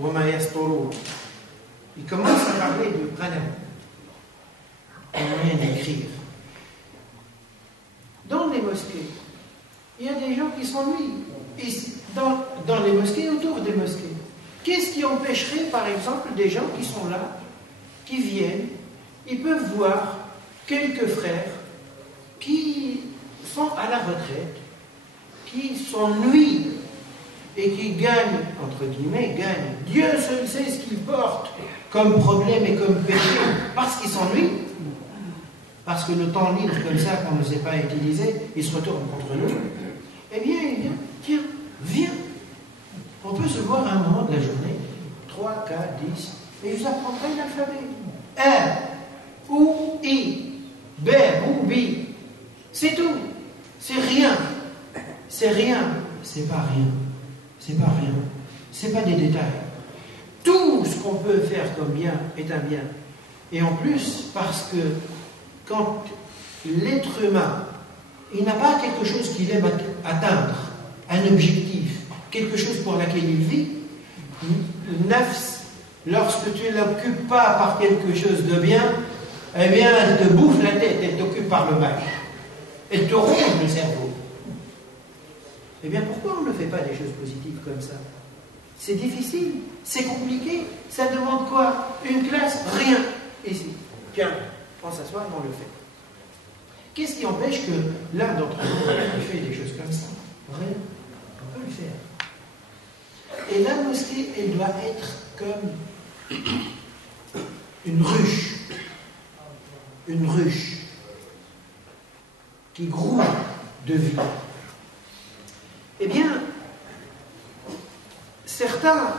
Wama yasturun. Il commence à parler du qalam. Un moyen d'écrire. Dans les mosquées, il y a des gens qui s'ennuient. Dans les mosquées, autour des mosquées. Qu'est-ce qui empêcherait, par exemple, des gens qui sont là, qui viennent, ils peuvent voir quelques frères qui sont à la retraite, qui s'ennuient et qui gagnent, entre guillemets, gagnent. Dieu seul sait ce qu'ils portent comme problème et comme péché, parce qu'ils s'ennuient, parce que le temps libre comme ça qu'on ne sait pas utiliser, il se retourne contre nous. Eh bien, il vient, tiens, viens. On peut se voir à un moment de la journée, 3, 4, 10, et je vous apprendrai l'alphabet. A, ou, I, B, ou, B. C'est tout. C'est rien. C'est rien. C'est pas rien. C'est pas rien. C'est pas des détails. Tout ce qu'on peut faire comme bien est un bien. Et en plus, parce que quand l'être humain, il n'a pas quelque chose qu'il aime atteindre, un objectif, quelque chose pour laquelle il vit, le nafs, lorsque tu ne l'occupes pas par quelque chose de bien, eh bien, elle te bouffe la tête, elle t'occupe par le mal. Elle te ronge le cerveau. Eh bien, pourquoi on ne fait pas des choses positives comme ça? C'est difficile, c'est compliqué, ça demande quoi? Une classe? Rien. Ici. Tiens, on s'assoit et on le fait. Qu'est-ce qui empêche que l'un d'entre nous fait des choses comme ça? Rien. On peut le faire. Et la mosquée, elle doit être comme une ruche. Une ruche qui grouille de vie. Eh bien, certains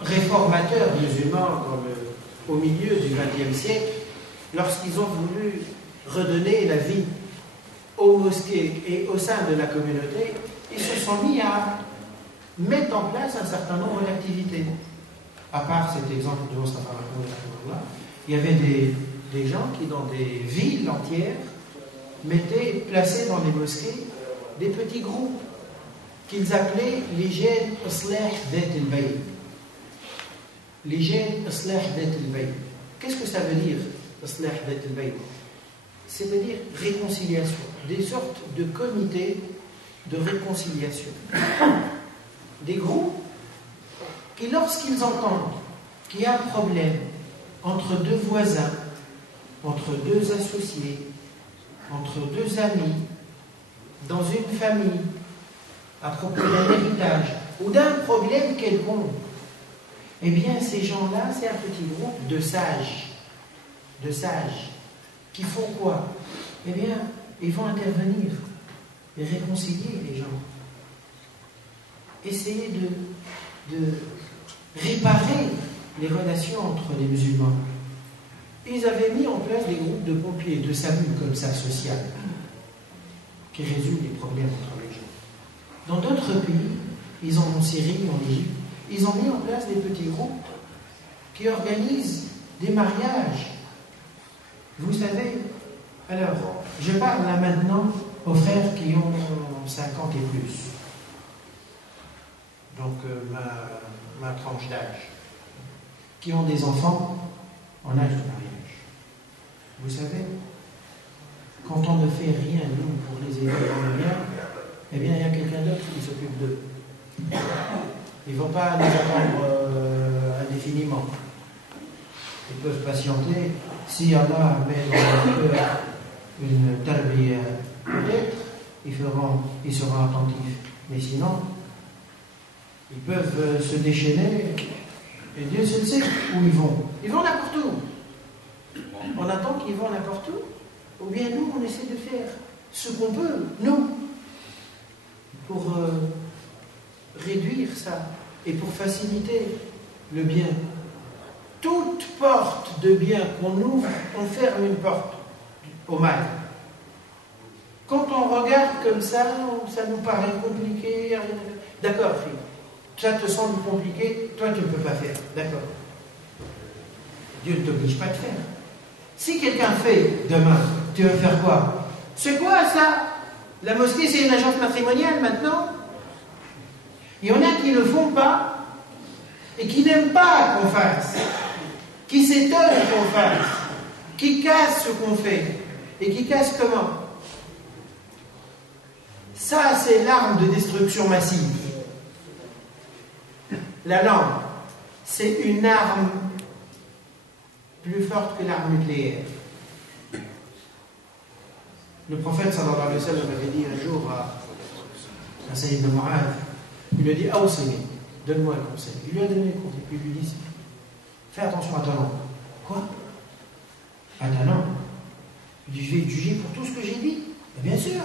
réformateurs musulmans au milieu du XXe siècle, lorsqu'ils ont voulu redonner la vie aux mosquées et au sein de la communauté, ils se sont mis à mettre en place un certain nombre d'activités. À part cet exemple de Mustafa Mahmoud, il y avait des gens qui, dans des villes entières, plaçaient dans les mosquées des petits groupes qu'ils appelaient les jeunes Islah Dat al-Bayn. Les jeunes Islah Dat al-Bayn. Qu'est-ce que ça veut dire, Islah Dat al-Bayn? c'est-à-dire réconciliation, des sortes de comités de réconciliation. Des groupes qui, lorsqu'ils entendent qu'il y a un problème entre deux voisins, entre deux associés, entre deux amis, dans une famille, à propos d'un héritage ou d'un problème quelconque, eh bien ces gens-là, c'est un petit groupe de sages, qui font quoi? Eh bien, ils vont intervenir et réconcilier les gens. Essayer de réparer les relations entre les musulmans. Ils avaient mis en place des groupes de pompiers, de SAMU comme ça, social, qui résolvent les problèmes entre les gens. Dans d'autres pays, en Syrie, en Égypte, ils ont mis en place des petits groupes qui organisent des mariages. Vous savez, alors, je parle là maintenant aux frères qui ont 50 et plus. Donc, ma tranche d'âge. Qui ont des enfants en âge de mariage. Vous savez, quand on ne fait rien, nous, pour les aider dans le bien, eh bien, il y a quelqu'un d'autre qui s'occupe d'eux. Ils ne vont pas nous attendre indéfiniment. Ils peuvent patienter. Si Allah met dans leur cœur une tarbiya, peut-être, ils seront attentifs. Mais sinon, ils peuvent se déchaîner et Dieu seul sait où ils vont. Ils vont n'importe où. On attend qu'ils vont n'importe où. Ou bien nous, on essaie de faire ce qu'on peut, nous, pour réduire ça et pour faciliter le bien. Toute porte de bien qu'on ouvre, on ferme une porte au mal. Quand on regarde comme ça nous paraît compliqué. D'accord, fille. Ça te semble compliqué, toi tu ne peux pas faire. D'accord. Dieu ne t'oblige pas de faire. Si quelqu'un fait demain, tu veux faire quoi? C'est quoi ça? La mosquée, c'est une agence matrimoniale maintenant? Il y en a qui ne font pas et qui n'aiment pas qu'on fasse, qui s'étonnent qu'on fasse, qui cassent ce qu'on fait. Et qui cassent comment? Ça, c'est l'arme de destruction massive. La langue, c'est une arme plus forte que l'arme nucléaire. Le prophète sallallahu alayhi wa sallam avait dit un jour à Sayyid ibn Mu'adh, il lui a dit Awsini, donne-moi un conseil. Il lui a donné le conseil, puis il lui dit fais attention à ta langue. Quoi? À ta langue? Il dit je vais être jugé pour tout ce que j'ai dit. Et bien sûr.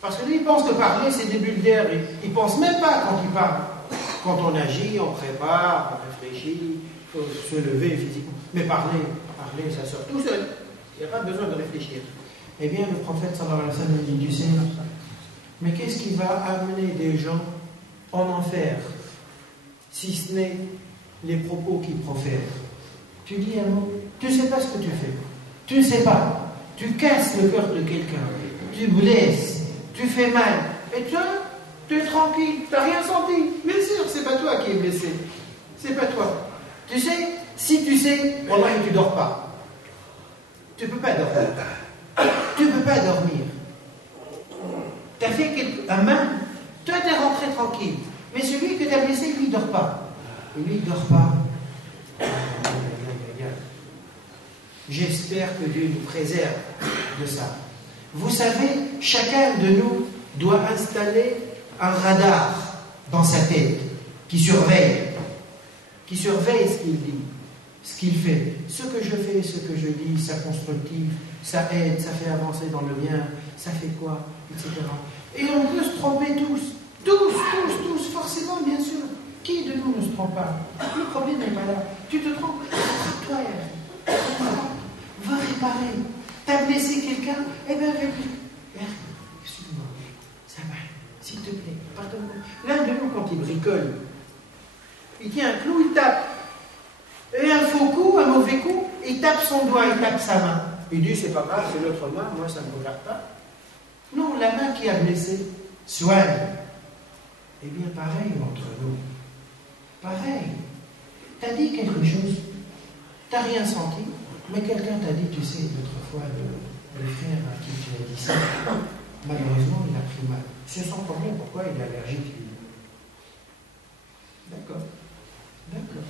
Parce que lui, il pense que parler, c'est des bulles d'air. Il ne pense même pas quand il parle. Quand on agit, on prépare, on réfléchit, il faut se lever physiquement. Mais parler, ça sort tout seul. Il n'y a pas besoin de réfléchir. Eh bien, le prophète sallallahu alayhi wa sallam dit, tu sais, mais qu'est-ce qui va amener des gens en enfer, si ce n'est les propos qu'ils profèrent? Tu dis un mot, tu ne sais pas ce que tu fais. Tu ne sais pas. Tu casses le cœur de quelqu'un. Tu blesses. Tu fais mal. Et toi, tu es tranquille. Tu n'as rien senti. Bien sûr, c'est pas toi qui es blessé. C'est pas toi. Tu sais, si tu sais, wallahi, tu ne dors pas. Tu ne peux pas dormir. Tu ne peux pas dormir. Tu as fait un mal. Toi, tu es rentré tranquille. Mais celui que tu as blessé, lui, il ne dort pas. Et lui, il ne dort pas. J'espère que Dieu nous préserve de ça. Vous savez, chacun de nous doit installer un radar dans sa tête qui surveille ce qu'il dit, ce qu'il fait. Ce que je fais, ce que je dis, ça constructif, ça aide, ça fait avancer dans le bien, ça fait quoi, etc. Et on peut se tromper tous, forcément, bien sûr. Qui de nous ne se trompe pas? Le problème n'est pas là. Tu te trompes, toi, va réparer. T'as blessé quelqu'un, eh bien, excuse-moi, ça va, s'il te plaît, pardonne-moi. L'un de nous, quand il bricole, il tient un clou, il tape. Et un faux coup, un mauvais coup, il tape son doigt, il tape sa main. Il dit, c'est pas grave, c'est l'autre main, moi ça ne me regarde pas. Non, la main qui a blessé soigne. Eh bien, pareil entre nous. Pareil. T'as dit quelque chose, t'as rien senti, mais quelqu'un t'a dit, tu sais, l'autre fois, le frère à qui tu as dit ça, malheureusement, il a pris mal. C'est son problème. Pourquoi il est allergique, lui? D'accord. D'accord.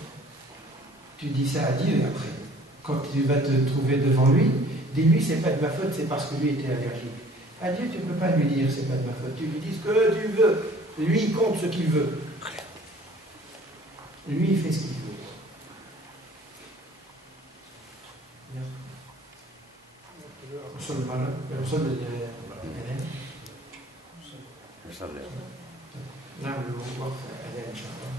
Tu dis ça à Dieu après. Quand tu vas te trouver devant lui, dis-lui, c'est pas de ma faute, c'est parce que lui était allergique. À Dieu, tu ne peux pas lui dire, c'est pas de ma faute. Tu lui dis ce que tu veux. Lui, il compte ce qu'il veut. Lui, il fait ce qu'il veut. نعم الوقت أذان إن شاء الله.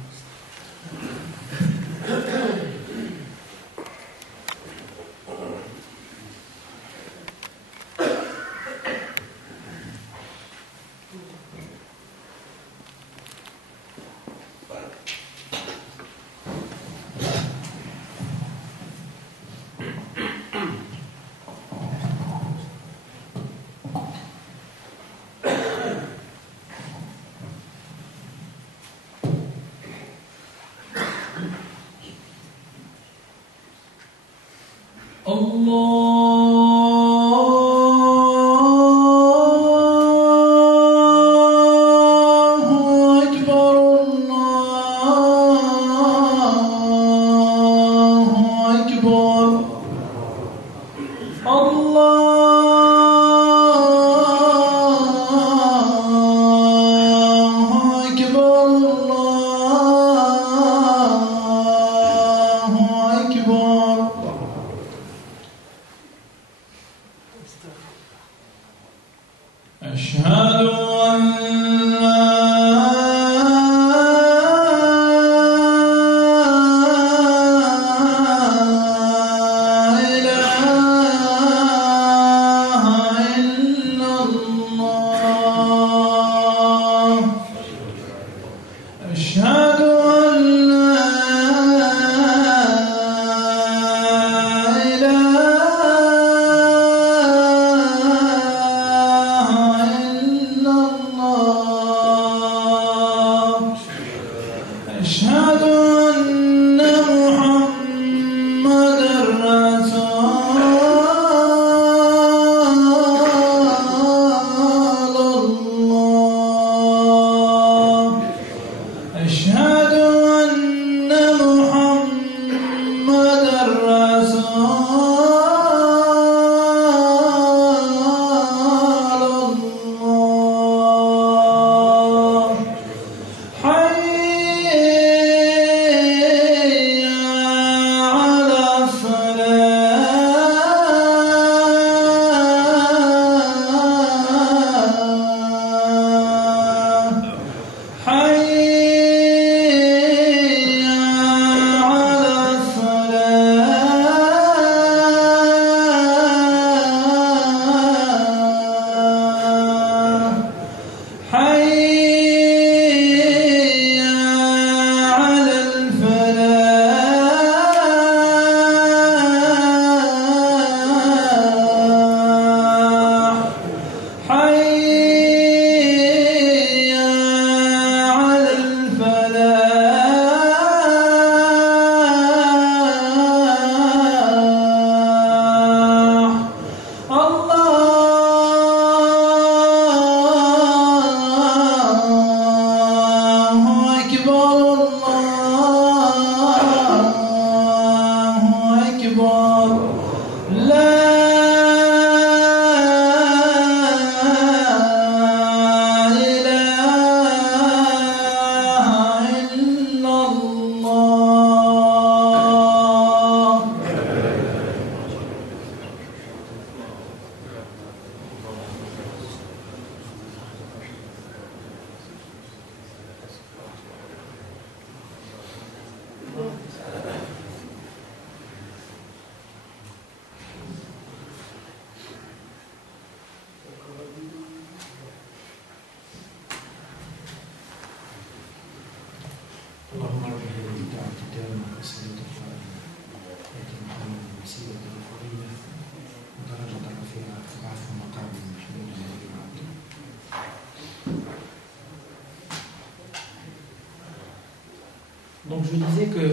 Donc je disais que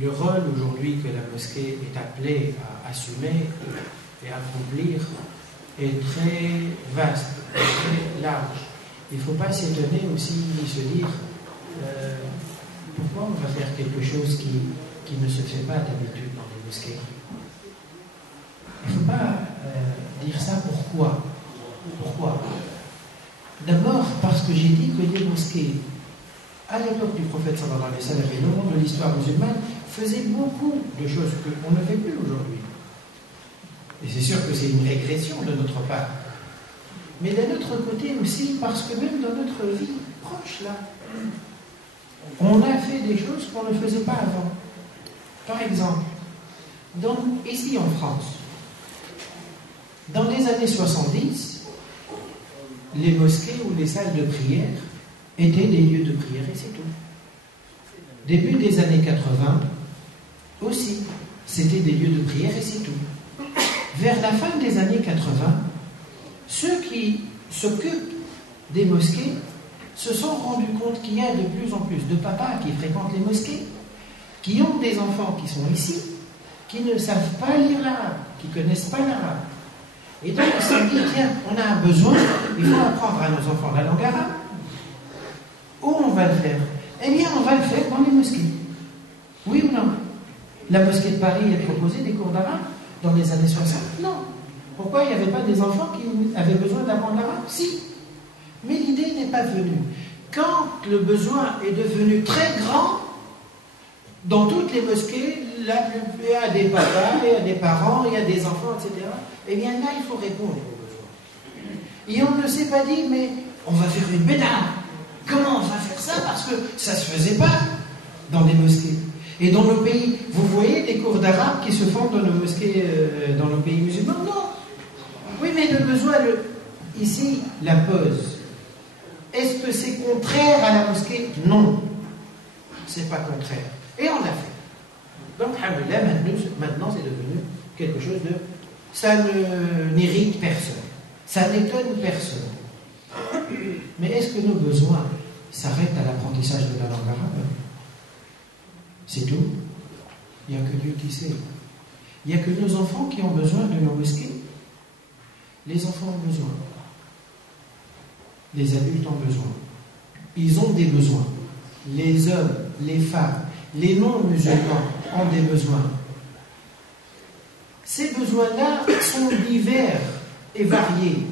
le rôle aujourd'hui que la mosquée est appelée à assumer, et accomplir est très vaste, très large. Il ne faut pas s'étonner aussi ni se dire pourquoi on va faire quelque chose qui ne se fait pas d'habitude dans les mosquées. Il ne faut pas dire ça pourquoi. Pourquoi? D'abord parce que j'ai dit que les mosquées, à l'époque du prophète sallallahu alayhi wa sallam et au long de l'histoire musulmane, faisaient beaucoup de choses qu'on ne fait plus aujourd'hui. Et c'est sûr que c'est une régression de notre part. Mais d'un autre côté aussi, parce que même dans notre vie proche, là, on a fait des choses qu'on ne faisait pas avant. Par exemple, ici en France, dans les années 70, les mosquées ou les salles de prière étaient des lieux de prière et c'est tout. Début des années 80, aussi, c'était des lieux de prière et c'est tout. Vers la fin des années 80, ceux qui s'occupent des mosquées se sont rendus compte qu'il y a de plus en plus de papas qui fréquentent les mosquées, qui ont des enfants qui sont ici, qui ne savent pas lire l'arabe, qui ne connaissent pas l'arabe. Et donc ils se sont dit, tiens, on a un besoin, il faut apprendre à nos enfants la langue arabe. Où on va le faire? Eh bien, on va le faire dans les mosquées. Oui ou non? La mosquée de Paris a proposé des cours d'arabe dans les années 60? Non. Pourquoi il n'y avait pas des enfants qui avaient besoin d'apprendre l'arabe? Si. Mais l'idée n'est pas venue. Quand le besoin est devenu très grand, dans toutes les mosquées, il y a des papas, il y a des parents, il y a des enfants, etc. Eh bien là, il faut répondre aux besoins. Et on ne s'est pas dit, mais on va faire une bédard. Comment on va faire ça? Parce que ça ne se faisait pas dans les mosquées. Et dans nos pays, vous voyez des cours d'arabe qui se font dans nos mosquées, dans nos pays musulmans? Non. Oui, mais le besoin, ici, la pause. Est-ce que c'est contraire à la mosquée? Non. C'est pas contraire. Et on l'a fait. Donc, alhamdoulilah, maintenant c'est devenu quelque chose de... Ça n'irrite personne. Ça n'étonne personne. Mais est-ce que nos besoins s'arrêtent à l'apprentissage de la langue arabe? C'est tout. Il n'y a que Dieu qui sait. Il n'y a que nos enfants qui ont besoin de nos mosquées. Les enfants ont besoin. Les adultes ont besoin. Ils ont des besoins. Les hommes, les femmes, les non-musulmans ont des besoins. Ces besoins-là sont divers et variés.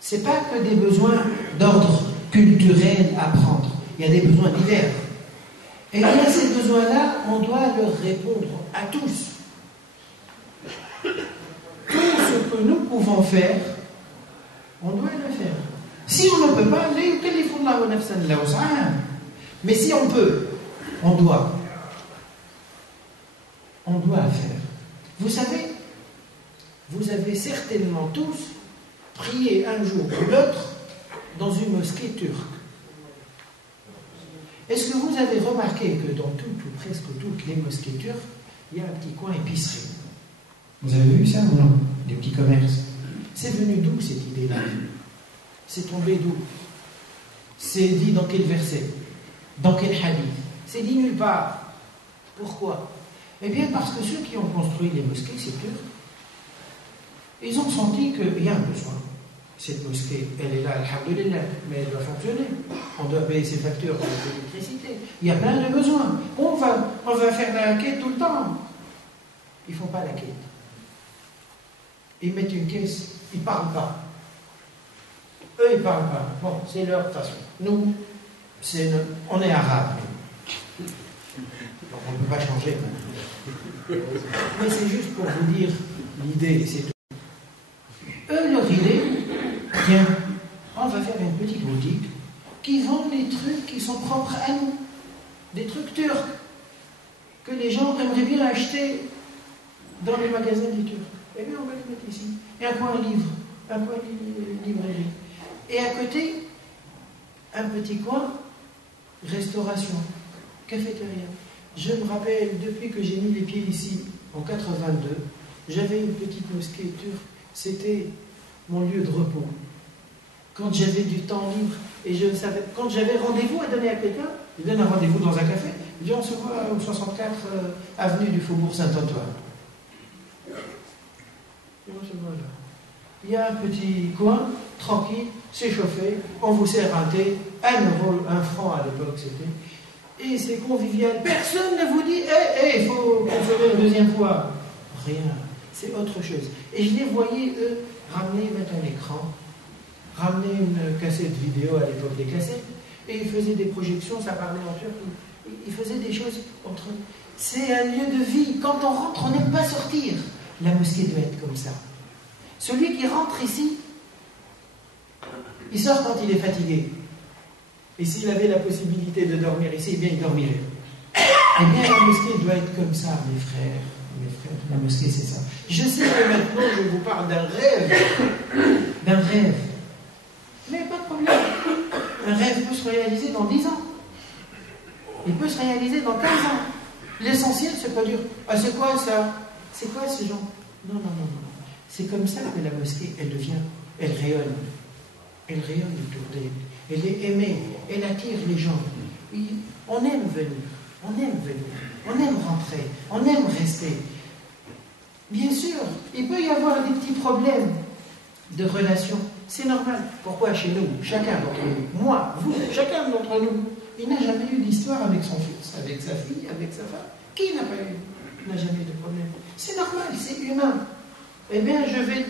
Ce n'est pas que des besoins d'ordre culturel à prendre. Il y a des besoins divers. Et bien, ces besoins-là, on doit leur répondre à tous. Tout ce que nous pouvons faire, on doit le faire. Si on ne peut pas, mais si on peut, on doit. On doit le faire. Vous savez, vous avez certainement tous prié un jour ou l'autre dans une mosquée turque. Est-ce que vous avez remarqué que dans toutes ou presque toutes les mosquées turques, il y a un petit coin épicerie? Vous avez vu ça ou non? Des petits commerces. C'est venu d'où cette idée-là? C'est tombé d'où? C'est dit dans quel verset? Dans quel hadith? C'est dit nulle part. Pourquoi? Eh bien parce que ceux qui ont construit les mosquées, c'est turcs. Ils ont senti qu'il y a un besoin. Cette mosquée, elle est là, alhamdoulilah, mais elle doit fonctionner. On doit payer ses factures d'électricité. Il y a plein de besoins. On va faire la quête tout le temps. Ils ne font pas la quête. Ils mettent une caisse, ils ne parlent pas. Eux, ils ne parlent pas. Bon, c'est leur façon. Nous, on est arabes. Donc on ne peut pas changer maintenant. Mais c'est juste pour vous dire l'idée, c'est tout. Eux, leur idée, tiens, on va faire une petite boutique qui vend les trucs qui sont propres à nous. Des trucs turcs que les gens aimeraient bien acheter dans les magasins des Turcs. Eh bien, on va les mettre ici. Et un coin livre, un coin librairie. Et à côté, un petit coin restauration, cafétéria. Je me rappelle, depuis que j'ai mis les pieds ici, en 82, j'avais une petite mosquée turque. C'était mon lieu de repos. Quand j'avais du temps libre, et je savais, quand j'avais rendez-vous à donner à quelqu'un, je donne un rendez-vous dans un café, je dis on se voit au 64 avenue du Faubourg Saint-Antoine. Voilà. Il y a un petit coin, tranquille, c'est chauffé, on vous sert un thé, 1 euro, 1 franc à l'époque c'était, et c'est convivial. Personne ne vous dit, il faut consommer une deuxième fois. Rien, c'est autre chose. Et je les voyais, eux, mettre un écran, ramener une cassette vidéo à l'époque des cassettes, et ils faisaient des projections, ça parlait en turc, ils faisaient des choses entre eux. C'est un lieu de vie. Quand on rentre, on n'aime pas sortir. La mosquée doit être comme ça. Celui qui rentre ici, il sort quand il est fatigué. Et s'il avait la possibilité de dormir ici, eh bien il dormirait. Eh bien la mosquée doit être comme ça, mes frères. La mosquée c'est ça. Je sais que maintenant je vous parle d'un rêve. D'un rêve. Mais pas de problème. Un rêve peut se réaliser dans 10 ans. Il peut se réaliser dans 15 ans. L'essentiel, c'est pas dire « Ah, c'est quoi ça? C'est quoi ce genre ?» Non. C'est comme ça que la mosquée, elle rayonne. Elle rayonne autour d'elle. Elle est aimée. Elle attire les gens. On aime venir. On aime rentrer. On aime rester. Bien sûr, il peut y avoir des petits problèmes de relations. C'est normal. Pourquoi chez nous, chacun d'entre nous, moi, vous, chacun d'entre nous, il n'a jamais eu d'histoire avec son fils, avec sa fille, avec sa femme. Qui n'a pas eu? N'a jamais eu de problème. C'est normal, c'est humain. Eh bien, je vais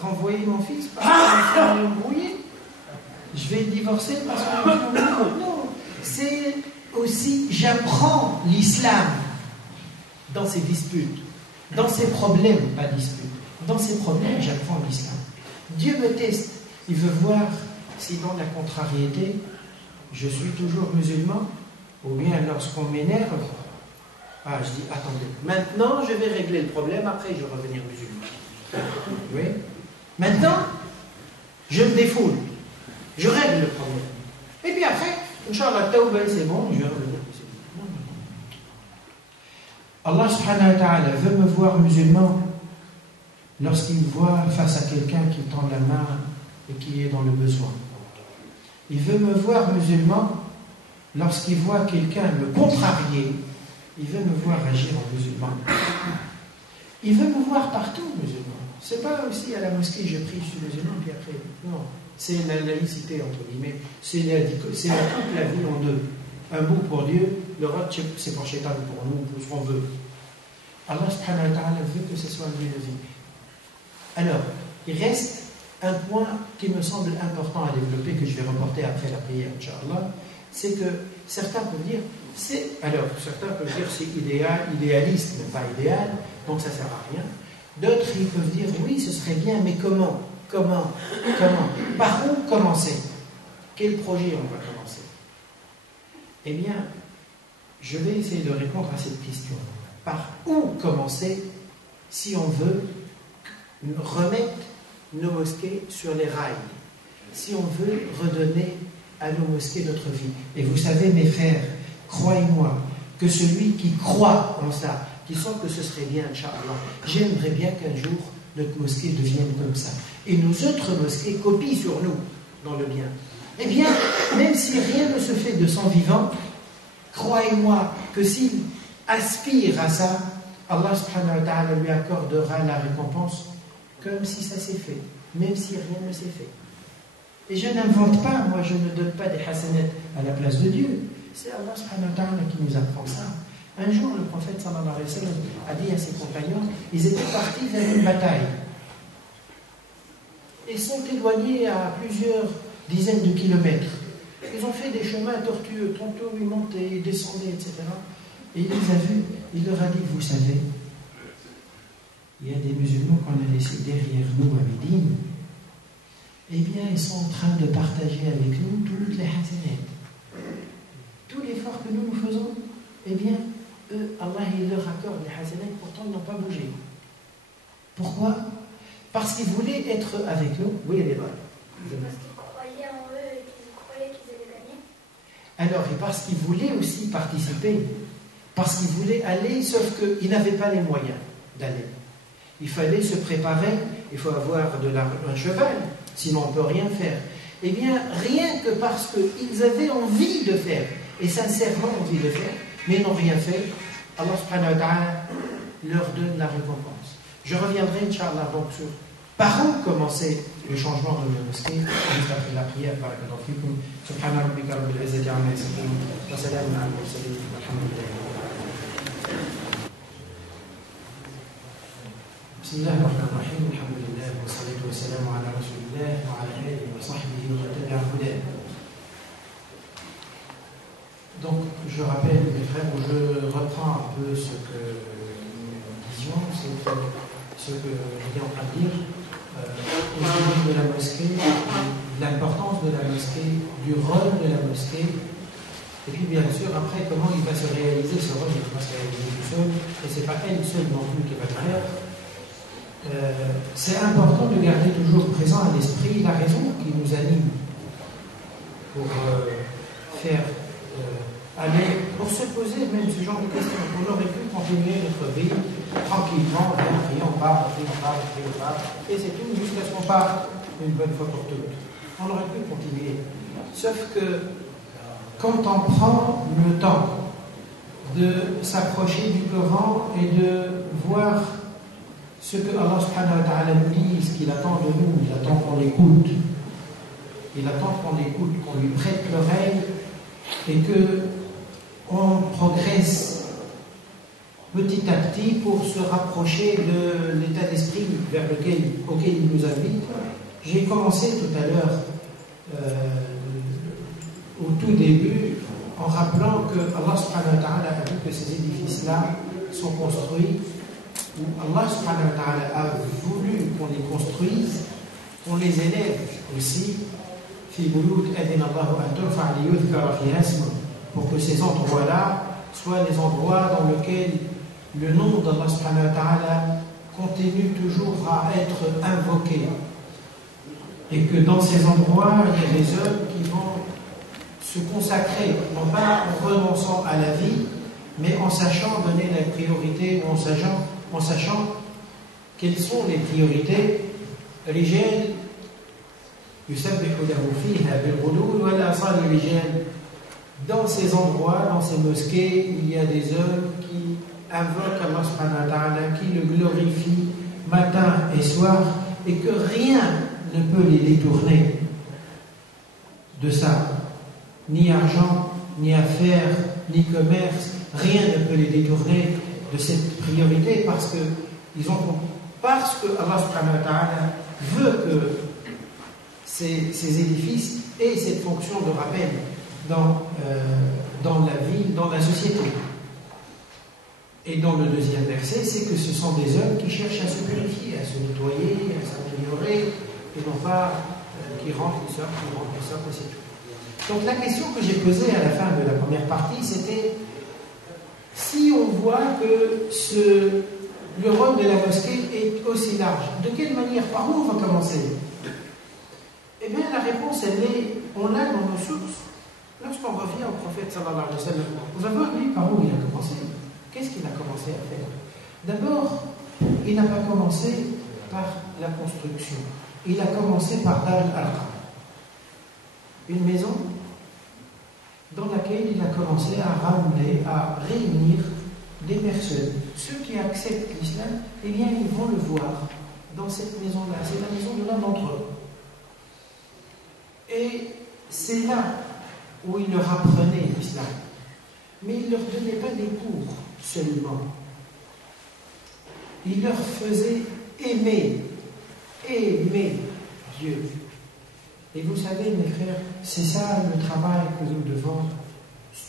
renvoyer mon fils parce qu'il s'est embrouillé. Je vais divorcer parce que non. C'est aussi, j'apprends l'islam dans ses disputes, dans ses problèmes, pas disputes. Dans ses problèmes, j'apprends l'islam. Dieu me teste. Il veut voir si dans la contrariété, je suis toujours musulman, ou bien lorsqu'on m'énerve, je dis, attendez, maintenant je vais régler le problème, après je vais revenir musulman. Oui. Maintenant, je me défoule, je règle le problème. Et puis après, Inch'Allah, c'est bon, je vais revenir musulman. Allah subhanahu wa ta'ala veut me voir musulman lorsqu'il me voit face à quelqu'un qui tend la main et qui est dans le besoin. Il veut me voir musulman lorsqu'il voit quelqu'un me contrarier. Il veut me voir agir en musulman. Il veut me voir partout musulman. C'est pas aussi à la mosquée je prie, je suis musulman, puis après. Non, c'est la laïcité entre guillemets. C'est toute la vie en deux. Un bout pour Dieu, le reste c'est pour Shaitan, pour nous, pour ce qu'on veut. Allah subhanahu wa ta'ala veut que ce soit un lieu de vie. Alors, il reste un point qui me semble important à développer, que je vais reporter après la prière, Inch'Allah, c'est que certains peuvent dire, c'est idéaliste, mais pas idéal, donc ça ne sert à rien. D'autres, ils peuvent dire, oui, ce serait bien, mais comment? Par où commencer? Quel projet on va commencer? Eh bien, je vais essayer de répondre à cette question. Par où commencer si on veut remettre nos mosquées sur les rails, si on veut redonner à nos mosquées notre vie? Et vous savez, mes frères, croyez-moi, que celui qui croit en ça, qui sent que ce serait bien, Inch'Allah, j'aimerais bien qu'un jour notre mosquée devienne comme ça. Et nos autres mosquées copient sur nous dans le bien. Eh bien, même si rien ne se fait de son vivant, croyez-moi que s'il aspire à ça, Allah subhanahu wa ta'ala lui accordera la récompense comme si ça s'est fait, même si rien ne s'est fait. Et je n'invente pas, moi je ne donne pas des hasanat à la place de Dieu. C'est Allah subhanahu wa ta'ala qui nous apprend ça. Un jour, le prophète sallallahu alayhi wa sallam a dit à ses compagnons, ils étaient partis vers une bataille. Ils sont éloignés à plusieurs dizaines de kilomètres. Ils ont fait des chemins tortueux, tantôt ils montaient, ils descendaient, etc. Et il leur a dit, vous savez, il y a des musulmans qu'on a laissés derrière nous à Médine. Eh bien, ils sont en train de partager avec nous toutes les hasanat. Tout l'effort que nous faisons, eh bien, eux, Allah, il leur accorde les hasanat, pourtant ils n'ont pas bougé. Pourquoi? Parce qu'ils voulaient être avec nous. Oui, elle est vraie. Parce qu'ils croyaient en eux et qu'ils croyaient qu'ils allaient gagner. Alors, et parce qu'ils voulaient aussi participer, parce qu'ils voulaient aller, sauf qu'ils n'avaient pas les moyens d'aller. Il fallait se préparer, il faut avoir un cheval, sinon on ne peut rien faire. Eh bien, rien que parce qu'ils avaient envie de faire, et sincèrement envie de faire, mais ils n'ont rien fait, Allah subhanahu wa ta'ala leur donne la récompense. Je reviendrai, Inch'Allah, donc sur par où commencer le changement de la mosquée, juste après la prière. Barakallahu fikum. Subhana rabbika rabbil izzati amma yasifun, wa salamun ala al-mursalin, walhamdulillah. Bismillah ar-Rahman ar-Rahim, alhamdulillah, wa salatu wa salamu ala rasulillah, wa ala alihi wa sahbihi wa tabi'a hudah. Donc, je rappelle, mes frères, je reprends un peu ce que nous disions, ce que j'étais en train de dire. Au sujet de la mosquée, l'importance de la mosquée, du rôle de la mosquée, et puis bien sûr après comment il va se réaliser ce rôle, il va se réaliser tout seul, et c'est pas elle seule non plus qui va le faire. C'est important de garder toujours présent à l'esprit la raison qui nous anime pour faire pour se poser même ce genre de questions. On aurait pu continuer notre vie tranquillement, on part, et c'est tout, jusqu'à ce qu'on parte une bonne fois pour toutes. On aurait pu continuer. Sauf que quand on prend le temps de s'approcher du Coran et de voir ce que Allah subhanahu wa ta'ala nous dit, ce qu'il attend de nous, il attend qu'on l'écoute. Il attend qu'on l'écoute, qu'on lui prête l'oreille et qu'on progresse petit à petit pour se rapprocher de l'état d'esprit auquel il nous invite. J'ai commencé tout à l'heure, au tout début, en rappelant que Allah subhanahu wa ta'ala a dit que ces édifices-là sont construits, où Allah subhanahu wa ta'ala a voulu qu'on les construise, qu'on les élève aussi, pour que ces endroits-là soient les endroits dans lesquels le nom d'Allah subhanahu wa ta'ala continue toujours à être invoqué. Et que dans ces endroits, il y a des hommes qui vont se consacrer, non pas en renonçant à la vie, mais en sachant donner la priorité, en sachant quelles sont les priorités. رجال يسبح له فيها بالغدو والآصال رجال. Dans ces endroits, dans ces mosquées, il y a des hommes qui invoquent Allah subhanahu wa ta'ala, qui le glorifient matin et soir, et que rien ne peut les détourner de ça. Ni argent, ni affaires, ni commerce, rien ne peut les détourner de cette priorité parce que Allah subhanahu wa ta'ala veut que ces édifices aient cette fonction de rappel dans la vie, dans la société. Et dans le deuxième verset, c'est que ce sont des hommes qui cherchent à se purifier, à se nettoyer, à s'améliorer, et non pas qui rentrent, qui sortent, et c'est tout. Donc la question que j'ai posée à la fin de la première partie, c'était si on voit que le rôle de la mosquée est aussi large, de quelle manière, par où on va commencer? Eh bien la réponse, on l'a dans nos sources. Lorsqu'on revient au prophète sallallahu alayhi wa sallam, on va voir lui par où il a commencé. Qu'est-ce qu'il a commencé à faire? D'abord, il n'a pas commencé par la construction. Il a commencé par Dar al-Arqam, une maison dans laquelle il a commencé à réunir des personnes. Ceux qui acceptent l'islam, eh bien, ils vont le voir dans cette maison-là. C'est la maison de l'un d'entre eux. Et c'est là où il leur apprenait l'islam. Mais il ne leur donnait pas des cours seulement. Il leur faisait aimer Dieu. Et vous savez, mes frères, c'est ça le travail que nous devons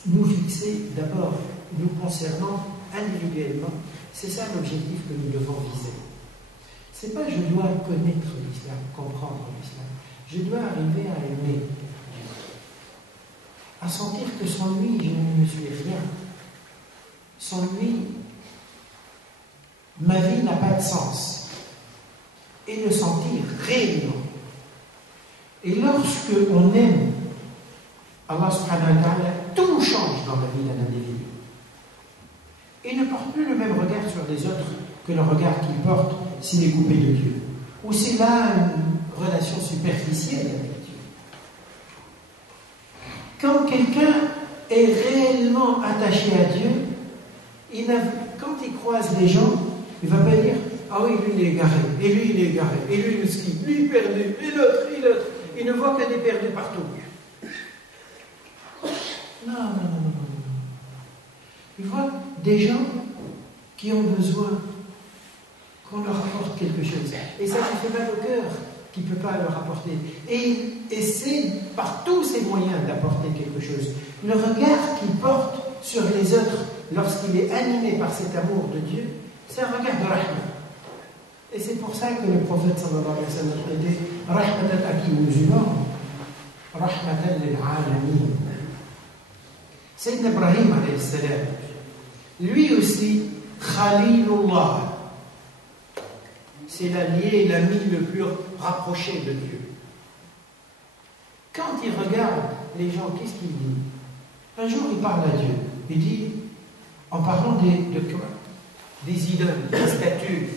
nous fixer d'abord, nous concernant individuellement. C'est ça l'objectif que nous devons viser. C'est pas je dois connaître l'islam, comprendre l'islam. Je dois arriver à aimer Dieu. À sentir que sans lui, je ne suis rien. Sans lui, ma vie n'a pas de sens. Et le sentir réellement. Et lorsque on aime Allah subhanahu wa ta'ala, tout change dans la vie d'un individu. Il ne porte plus le même regard sur les autres que le regard qu'il porte s'il est coupé de Dieu. Ou s'il a une relation superficielle avec Dieu. Quand quelqu'un est réellement attaché à Dieu, il quand il croise les gens, il ne va pas dire « Ah oui, lui il est égaré, et lui il est égaré, et lui le ski, lui perdu, et l'autre, et l'autre. » Il ne voit que des perdus partout. Non. Il voit des gens qui ont besoin qu'on leur apporte quelque chose. Et ça lui fait mal au cœur qu'il ne peut pas leur apporter. Et il essaie par tous ses moyens d'apporter quelque chose. Le regard qu'il porte sur les autres lorsqu'il est animé par cet amour de Dieu, c'est un regard de rahma. Et c'est pour ça que le prophète sallallahu alayhi wa sallam était rahmatan à qui musulman, rahmatan lil alamin. Sayyidina Ibrahim alayhi salam, lui aussi, Khalilullah, c'est l'allié, l'ami le plus rapproché de Dieu. Quand il regarde les gens, qu'est-ce qu'il dit? Un jour, il parle à Dieu. Il dit, en parlant des idoles, des statues,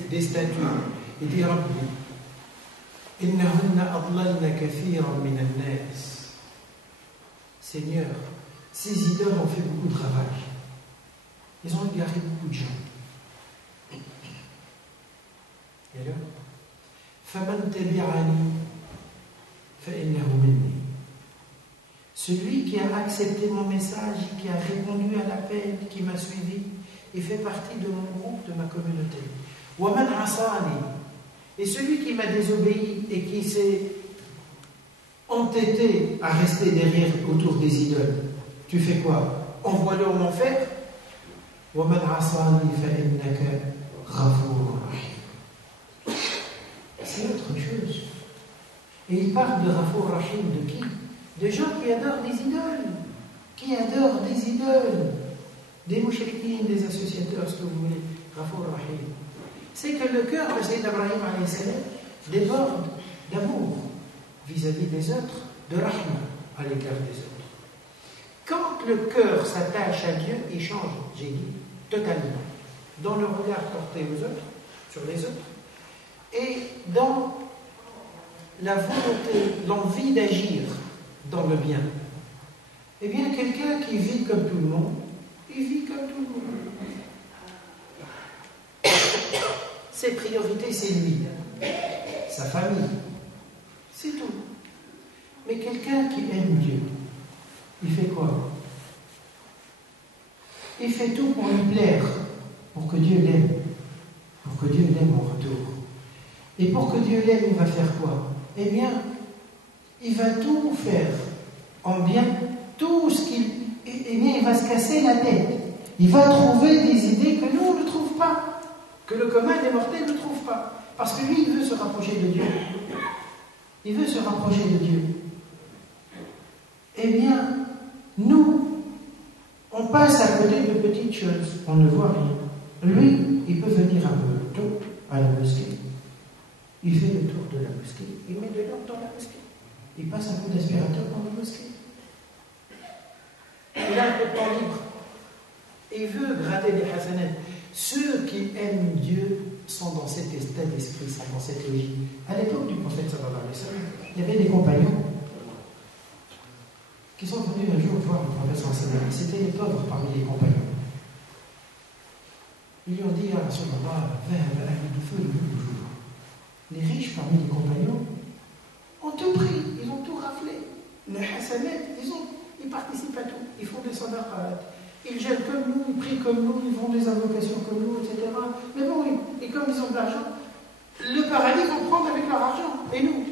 il dit, Rabbi, innahunna adlalna kathiran min an-nas. Seigneur, ces idoles ont fait beaucoup de ravages. Ils ont égaré beaucoup de gens. Et alors, فَمَنْ تَبِعَنِي فَإِنَّهُ مِنِّي. Celui qui a accepté mon message, qui a répondu à l'appel, qui m'a suivi, il fait partie de mon groupe, de ma communauté. وَمَنْ عَصَانِي. Et celui qui m'a désobéi et qui s'est entêté à rester derrière, autour des idoles, tu fais quoi? Envoie-le en enfer. وَمَنْ عَصَانِي فَإِنَّكَ غَفُورٌ رَحِيمٌ. C'est autre chose. Et il parle de Ghafour Rahim, de qui? De gens qui adorent des idoles, des mouchriquines, des associateurs, ce que vous voulez. Ghafour Rahim. C'est que le cœur de Sayyid Ibrahim alayhi salam déborde d'amour vis-à-vis des autres, de rahma à l'égard des autres. Quand le cœur s'attache à Dieu, il change, j'ai dit, totalement. Dans le regard porté aux autres, sur les autres, et dans la volonté, l'envie d'agir dans le bien. Eh bien, quelqu'un qui vit comme tout le monde, il vit comme tout le monde. Ses priorités, c'est lui, sa famille, c'est tout. Mais quelqu'un qui aime Dieu, il fait quoi? Il fait tout pour lui plaire, pour que Dieu l'aime, pour que Dieu l'aime en retour. Et pour que Dieu l'aime, il va faire quoi? Eh bien, il va tout faire en bien, tout ce qu'il... Eh bien, il va se casser la tête. Il va trouver des idées que nous, on ne trouve pas, que le commun des mortels ne trouve pas. Parce que lui, il veut se rapprocher de Dieu. Il veut se rapprocher de Dieu. Eh bien, nous, on passe à côté de petites choses, on ne voit rien. Lui, il peut venir un peu tôt à la mosquée. Il fait le tour de la mosquée, il met de l'ordre dans la mosquée. Il passe un peu d'aspirateur dans la mosquée. Il a un peu de temps libre. Il veut gratter des hasanats. Ceux qui aiment Dieu sont dans cet état d'esprit, sont dans cette logique. À l'époque du prophète sallallahu alayhi wa sallam, il y avait des compagnons qui sont venus un jour voir le prophète sallallahu alayhi wa sallam. C'était les pauvres parmi les compagnons. Ils lui ont dit, ah, Rasulallah, du feu le jour. Les riches parmi les compagnons ont tout pris, ils ont tout raflé. Les hasanat, ils participent à tout. Ils font des sadaqat, ils gênent comme nous, ils prient comme nous, ils font des invocations comme nous, etc. Mais bon, et comme ils ont de l'argent, le paradis vont prendre avec leur argent, et nous.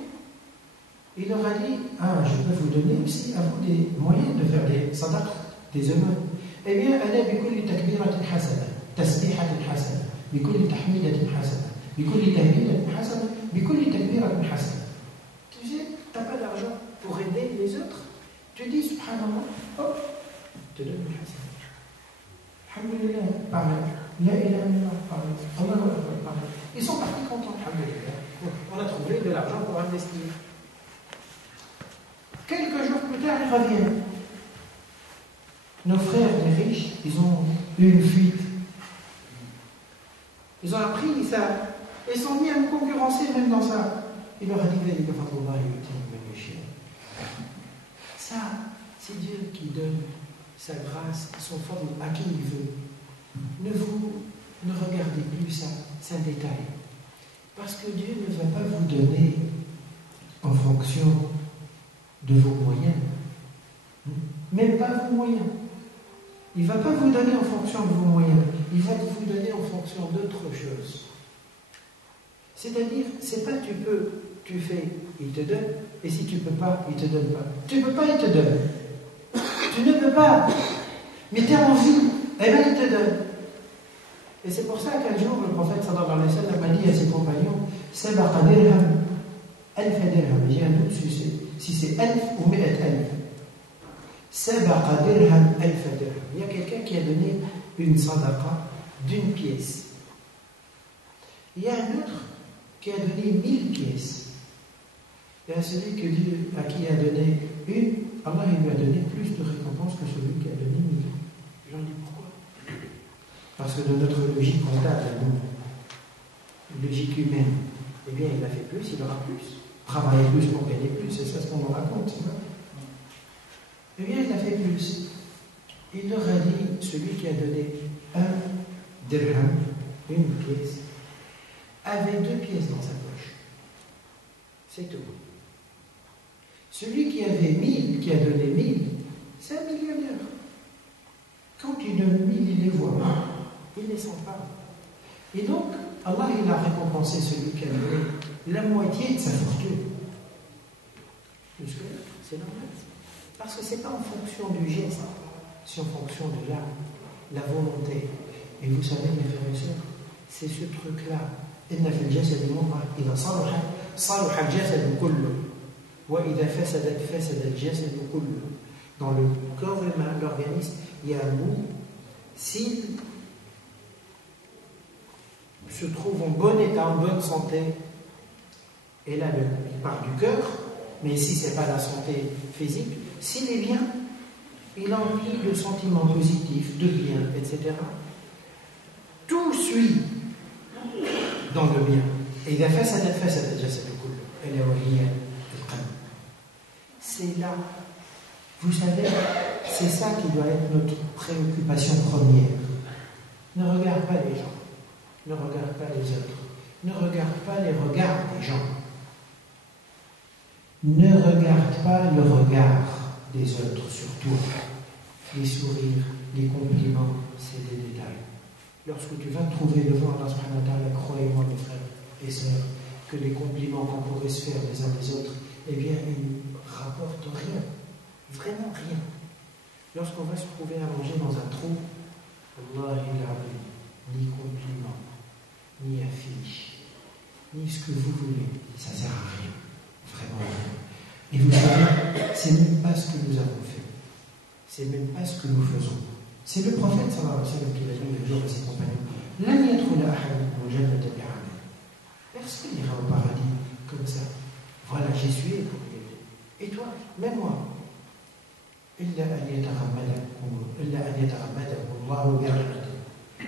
Il leur a dit, ah, je peux vous donner aussi à vous des moyens de faire des sadaqat, des aumônes. Eh bien, ana bikulli takbiratin hasana, tasbihatin hasana, bikulli tahmidatin hasana, bikulli tahmidatin hasana, bikulli takbiratin hasana. Tu sais, tu n'as pas d'argent pour aider les autres. Tu dis, subhanallah, hop, te donne une hasana. Alhamdulillah, pareil. La ilaha illallah, pareil. Allahu akbar, pareil. Ils sont partis contents, alhamdulillah. On a trouvé de l'argent pour investir. Quelques jours plus tard, ils reviennent. Nos frères, les riches, ils ont eu une fuite. Ils ont appris ça. Ils sont mis à nous concurrencer même dans ça. Il leur a dit, ça, c'est Dieu qui donne sa grâce, son fadl à qui il veut. Ne vous ne regardez plus ça, c'est un détail. Parce que Dieu ne va pas vous donner en fonction de vos moyens. Même pas vos moyens. Il ne va pas vous donner en fonction de vos moyens. Il va vous donner en fonction d'autre chose. C'est-à-dire, c'est pas tu peux, tu fais, il te donne, et si tu peux pas, il te donne pas. Tu peux pas, il te donne. Tu ne peux pas. Mais tu as envie, eh bien il te donne. Et c'est pour ça qu'un jour, le prophète sallallahu alayhi wa sallam a dit à ses compagnons, Sabaqa dirham, alf dirham. J'ai un doute si c'est alf ou mi'at alf. Sabaqa dirham, alf dirham. Il y a quelqu'un qui a donné une sadaqa d'une pièce. Il y a un autre qui a donné 1000 pièces. Il y a celui à qui il a donné une, Allah il lui a donné plus de récompense que celui qui a donné 1000. J'en dis pourquoi? Parce que de notre logique comptable, nous, logique humaine, eh bien il a fait plus, il aura plus. Travailler plus pour gagner plus, c'est ça ce qu'on en raconte, c'est vrai. Eh bien il a fait plus. Il leur a dit, celui qui a donné un dirham, une pièce, avait 2 pièces dans sa poche. C'est tout. Celui qui avait 1000, qui a donné 1000, c'est un millionnaire. Quand il donne 1000, il les voit. Il ne les sent pas. Et donc, Allah il a récompensé celui qui a donné la moitié de sa fortune. Jusque-là, c'est normal. Parce que ce n'est pas en fonction du geste, c'est en fonction de l'âme, la volonté. Et vous savez, mes frères et sœurs, c'est ce truc-là. إن في الجسد مضغة إذا صلحت صلح الجسد كله وإذا فسدت فسد الجسد كله. Dans le corps humain, l'organisme, il y a un bout, s'il se trouve en bon état, en bonne santé, et là il part du cœur, mais si ce n'est pas la santé physique, s'il est bien, il emplit de sentiments positifs, de bien, etc. Tout suit dans le bien. Et c'est là, vous savez, c'est ça qui doit être notre préoccupation première. Ne regarde pas les gens, ne regarde pas les autres, ne regarde pas les regards des gens, ne regarde pas le regard des autres, surtout les sourires, les compliments, c'est des détails. Lorsque tu vas te trouver devant Allah subhanahu wa ta'ala, croyez-moi mes frères et sœurs, que les compliments qu'on pourrait se faire les uns des autres, eh bien, ils ne rapportent rien. Vraiment rien. Lorsqu'on va se trouver à manger dans un trou, Allah il a ni compliment, ni affiche, ni ce que vous voulez, ça ne sert à rien. Vraiment rien. Et vous savez, c'est même pas ce que nous avons fait. C'est même pas ce que nous faisons. C'est le prophète sallallahu alayhi wa sallam qui l'a dit le jour à ses compagnons. Personne n'ira au paradis comme ça. Voilà, j'y suis propriété. Et toi, même moi.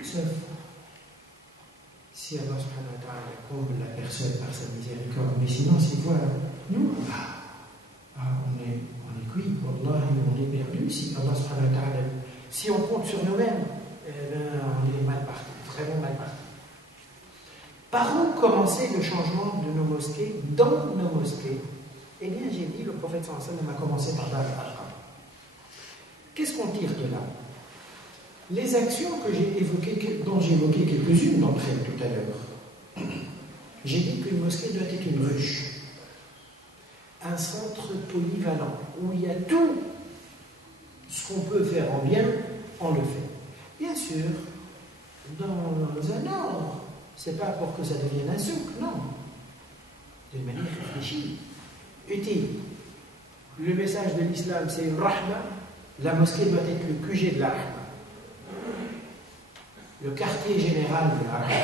Sauf si Allah subhanahu wa ta'ala comble la personne par sa miséricorde. Mais sinon, s'il voit nous, on est cuit, Wallah, on est perdu. Si Allah subhanahu wa ta'ala, si on compte sur nous-mêmes, on est mal parti, vraiment mal parti. Par où commencer le changement de nos mosquées, dans nos mosquées? Eh bien, j'ai dit, le prophète sallallahu alayhi wa sallam a commencé par Dar al-Arqam. Qu'est-ce qu'on tire de là? Les actions que j'ai évoquées, dont j'ai évoqué quelques-unes d'entre elles tout à l'heure. J'ai dit qu'une mosquée doit être une ruche, un centre polyvalent, où il y a tout ce qu'on peut faire en bien, on le fait. Bien sûr, dans un ordre, c'est pas pour que ça devienne un souk, non. D'une manière réfléchie, utile. Le message de l'islam, c'est une rahma. La mosquée doit être le QG de la rahma. Le quartier général de la rahma.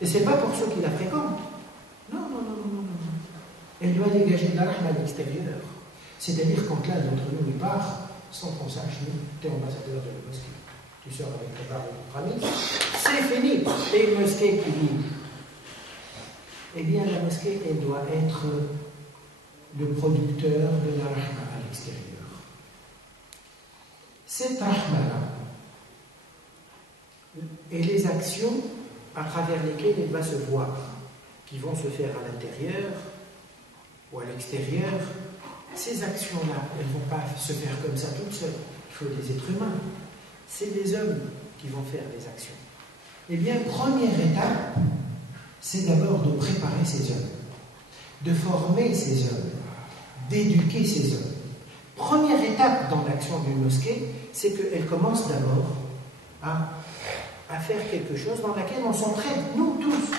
Et c'est pas pour ceux qui la fréquentent. Non. Elle doit dégager de la rahma à l'extérieur. C'est-à-dire quand l'un d'entre nous y part, sans qu'on sache, nous, tu es ambassadeur de la mosquée. Tu sors avec ta barre et ton ami, c'est fini. Et une mosquée qui bouge. Eh bien, la mosquée, elle doit être le producteur de la rahma à l'extérieur. Cette rahma-là, et les actions à travers lesquelles il va se voir, qui vont se faire à l'intérieur ou à l'extérieur. Ces actions-là, elles ne vont pas se faire comme ça toutes seules. Il faut des êtres humains. C'est des hommes qui vont faire les actions. Eh bien, première étape, c'est d'abord de préparer ces hommes, de former ces hommes, d'éduquer ces hommes. Première étape dans l'action d'une mosquée, c'est qu'elle commence d'abord à faire quelque chose dans laquelle on s'entraide, nous tous,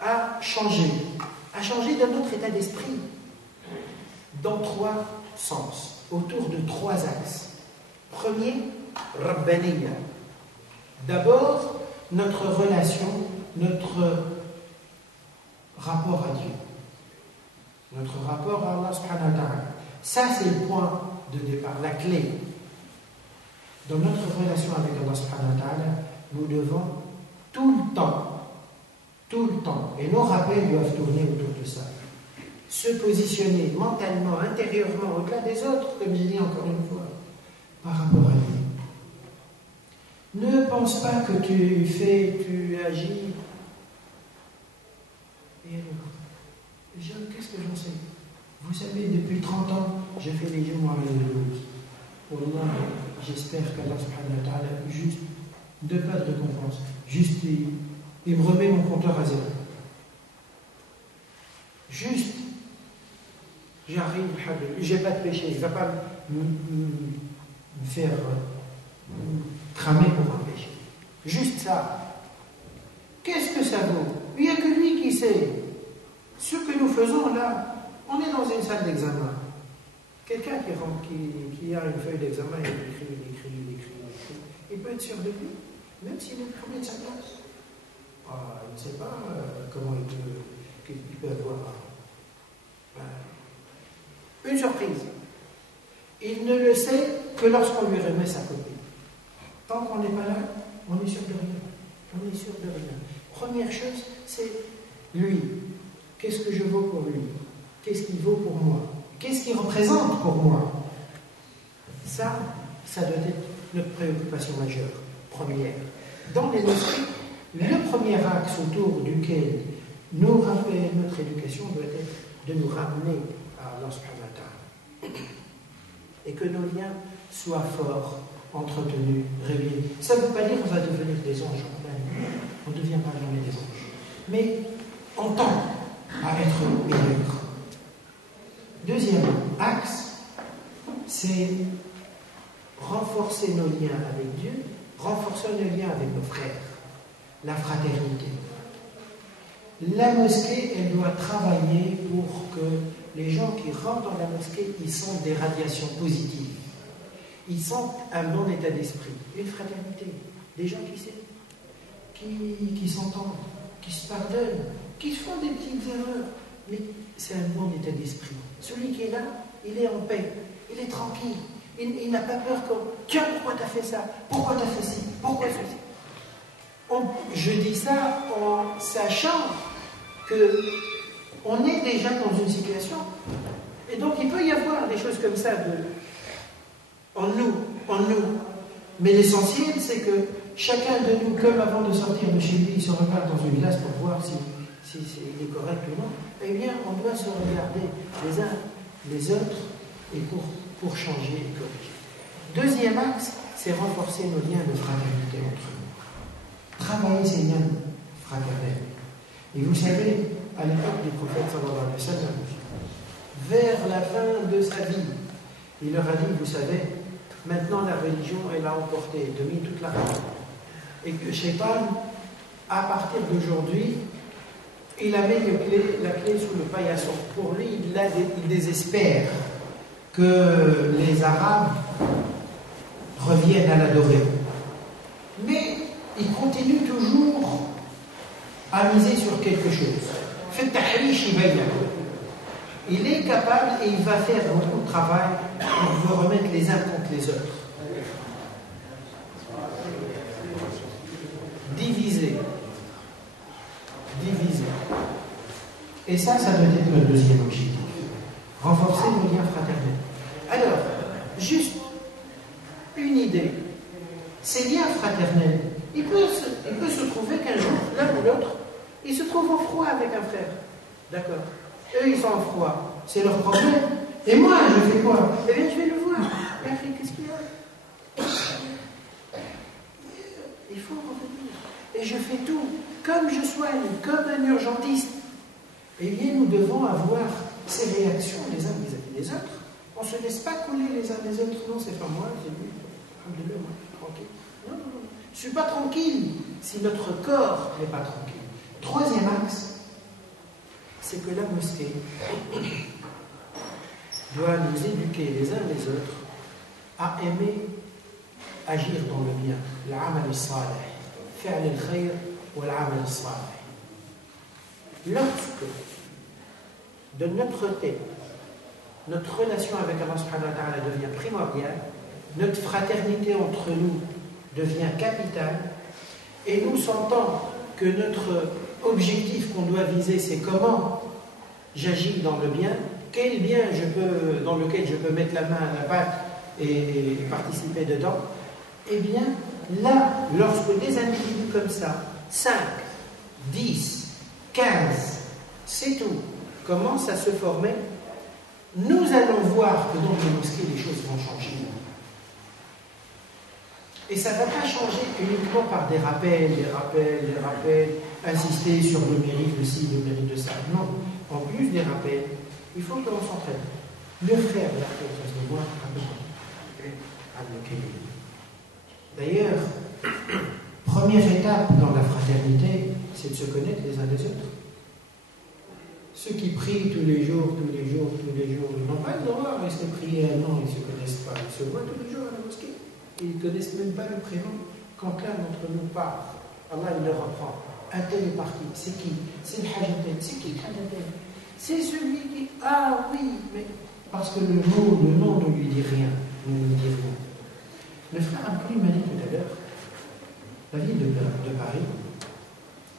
à changer de notre état d'esprit, dans 3 sens, autour de 3 axes. Premier, Rabbaniya. D'abord, notre relation, notre rapport à Dieu, notre rapport à Allah subhanahu wa ta'ala. Ça, c'est le point de départ, la clé. Dans notre relation avec Allah subhanahu wa ta'ala, nous devons tout le temps, et nos rappels doivent tourner autour de ça, se positionner mentalement, intérieurement, au-delà des autres, comme j'ai dit encore une fois, par rapport à lui. Ne pense pas que tu agis. Et alors, qu'est-ce que j'en sais? Vous savez, depuis 30 ans, je fais les Jumu'ah et les Louds. Wallah, j'espère qu'Allah subhanahu wa ta'ala, juste, de pas de récompense, juste, il me remet mon compteur à 0. Juste, j'arrive, j'ai pas de péché, il ne va pas me faire cramer pour un péché. Juste ça. Qu'est-ce que ça vaut? Il n'y a que lui qui sait. Ce que nous faisons là, on est dans une salle d'examen. Quelqu'un qui a une feuille d'examen, il écrit. Il peut être sûr de lui, même s'il est premier de sa classe. Il ne sait pas comment il peut avoir une surprise. Il ne le sait que lorsqu'on lui remet sa copie. Tant qu'on n'est pas là, on est sûr de rien. Première chose, c'est lui. Qu'est-ce que je vaux pour lui? Qu'est-ce qu'il vaut pour moi? Qu'est-ce qu'il représente pour moi? Ça doit être notre préoccupation majeure, première. Dans les mosquées, le premier axe autour duquel nos rappels, notre éducation doit être de nous ramener à Allah subhanahu wa ta'ala. Et que nos liens soient forts, entretenus, réglés. Ça ne veut pas dire qu'on va devenir des anges. On ne devient pas jamais des anges. Mais on tend à être meilleur. Deuxième axe, c'est renforcer nos liens avec Dieu, renforcer nos liens avec nos frères, la fraternité. La mosquée, elle doit travailler pour que les gens qui rentrent dans la mosquée, ils sentent des radiations positives. Ils sentent un bon état d'esprit, une fraternité, des gens qui s'entendent, qui se pardonnent, qui font des petites erreurs, mais c'est un bon état d'esprit. Celui qui est là, il est en paix, il est tranquille, il n'a pas peur que « Tiens, pourquoi tu as fait ça? Pourquoi tu as fait ci? Pourquoi ceci ?» Je dis ça en sachant qu'on est déjà dans une situation, et donc il peut y avoir des choses comme ça en nous. Mais l'essentiel, c'est que chacun de nous, comme avant de sortir de chez lui, il se regarde dans une glace pour voir si il est correct ou non. Eh bien, on doit se regarder les uns les autres et pour changer et corriger. Deuxième axe, c'est renforcer nos liens de fraternité entre nous. Travailler ces liens fraternels. Et vous savez, à l'époque du prophète sallallahu alayhi wa sallam, vers la fin de sa vie, il leur a dit, vous savez, maintenant la religion, elle a emporté de domine toute la religion. Et que Shaitan, à partir d'aujourd'hui, il a mis la clé sous le paillasson. Pour lui, il désespère que les Arabes reviennent à l'adorer. Mais il continue toujours à miser sur quelque chose. Il est capable et il va faire beaucoup de travail pour vous remettre les uns contre les autres. Diviser. Et ça doit être notre deuxième objectif. Renforcer nos liens fraternels. Alors, juste une idée. Ces liens fraternels, Il peut se trouver qu'un jour, l'un ou l'autre, il se trouve en froid avec un frère. D'accord. Eux, ils sont en froid. C'est leur problème. Et moi, je fais quoi? Eh bien, je vais le voir. Qu'est-ce qu'il y a? Il faut revenir. Et je fais tout. Comme je soigne, comme un urgentiste. Eh bien, nous devons avoir ces réactions les uns vis-à-vis des autres. On ne se laisse pas coller les uns les autres. Non, c'est pas moi, c'est lui. Alhamdoulilah, moi, je suis tranquille. Non. Je ne suis pas tranquille si notre corps n'est pas tranquille. Troisième axe, c'est que la mosquée doit nous éduquer les uns les autres à aimer agir dans le bien. L'amal al-salih, faire le khayr ou l'amal al-salih. Lorsque, de notre côté, notre relation avec Allah subhanahu wa ta'ala devient primordiale, notre fraternité entre nous devient capitale, et nous sentons que notre objectif qu'on doit viser, c'est comment j'agis dans le bien, quel bien dans lequel je peux mettre la main à la pâte et participer dedans, eh bien, là, lorsque des individus comme ça, 5, 10, 15, c'est tout, commencent à se former, nous allons voir que dans les mosquées, les choses vont changer. Et ça ne va pas changer uniquement par des rappels, insister sur le mérite de ci, le mérite de ça. Non, en plus des rappels, il faut que l'on s'entraîne. Le frère, la frère, c'est moi, d'ailleurs, première étape dans la fraternité, c'est de se connaître les uns les autres. Ceux qui prient tous les jours, ils n'ont pas le droit de rester prier un an, ils ne se connaissent pas. Ils se voient tous les jours à la mosquée. Ils ne connaissent même pas le prénom. Quand l'un d'entre nous parle, Allah il le reprend. Un tel est parti. C'est qui? C'est le Hajjatel. C'est qui le Hajjatel? C'est celui qui... Ah oui, mais... Parce que le nom ne lui dit rien. Le frère Abdouli m'a dit tout à l'heure, la ville de Paris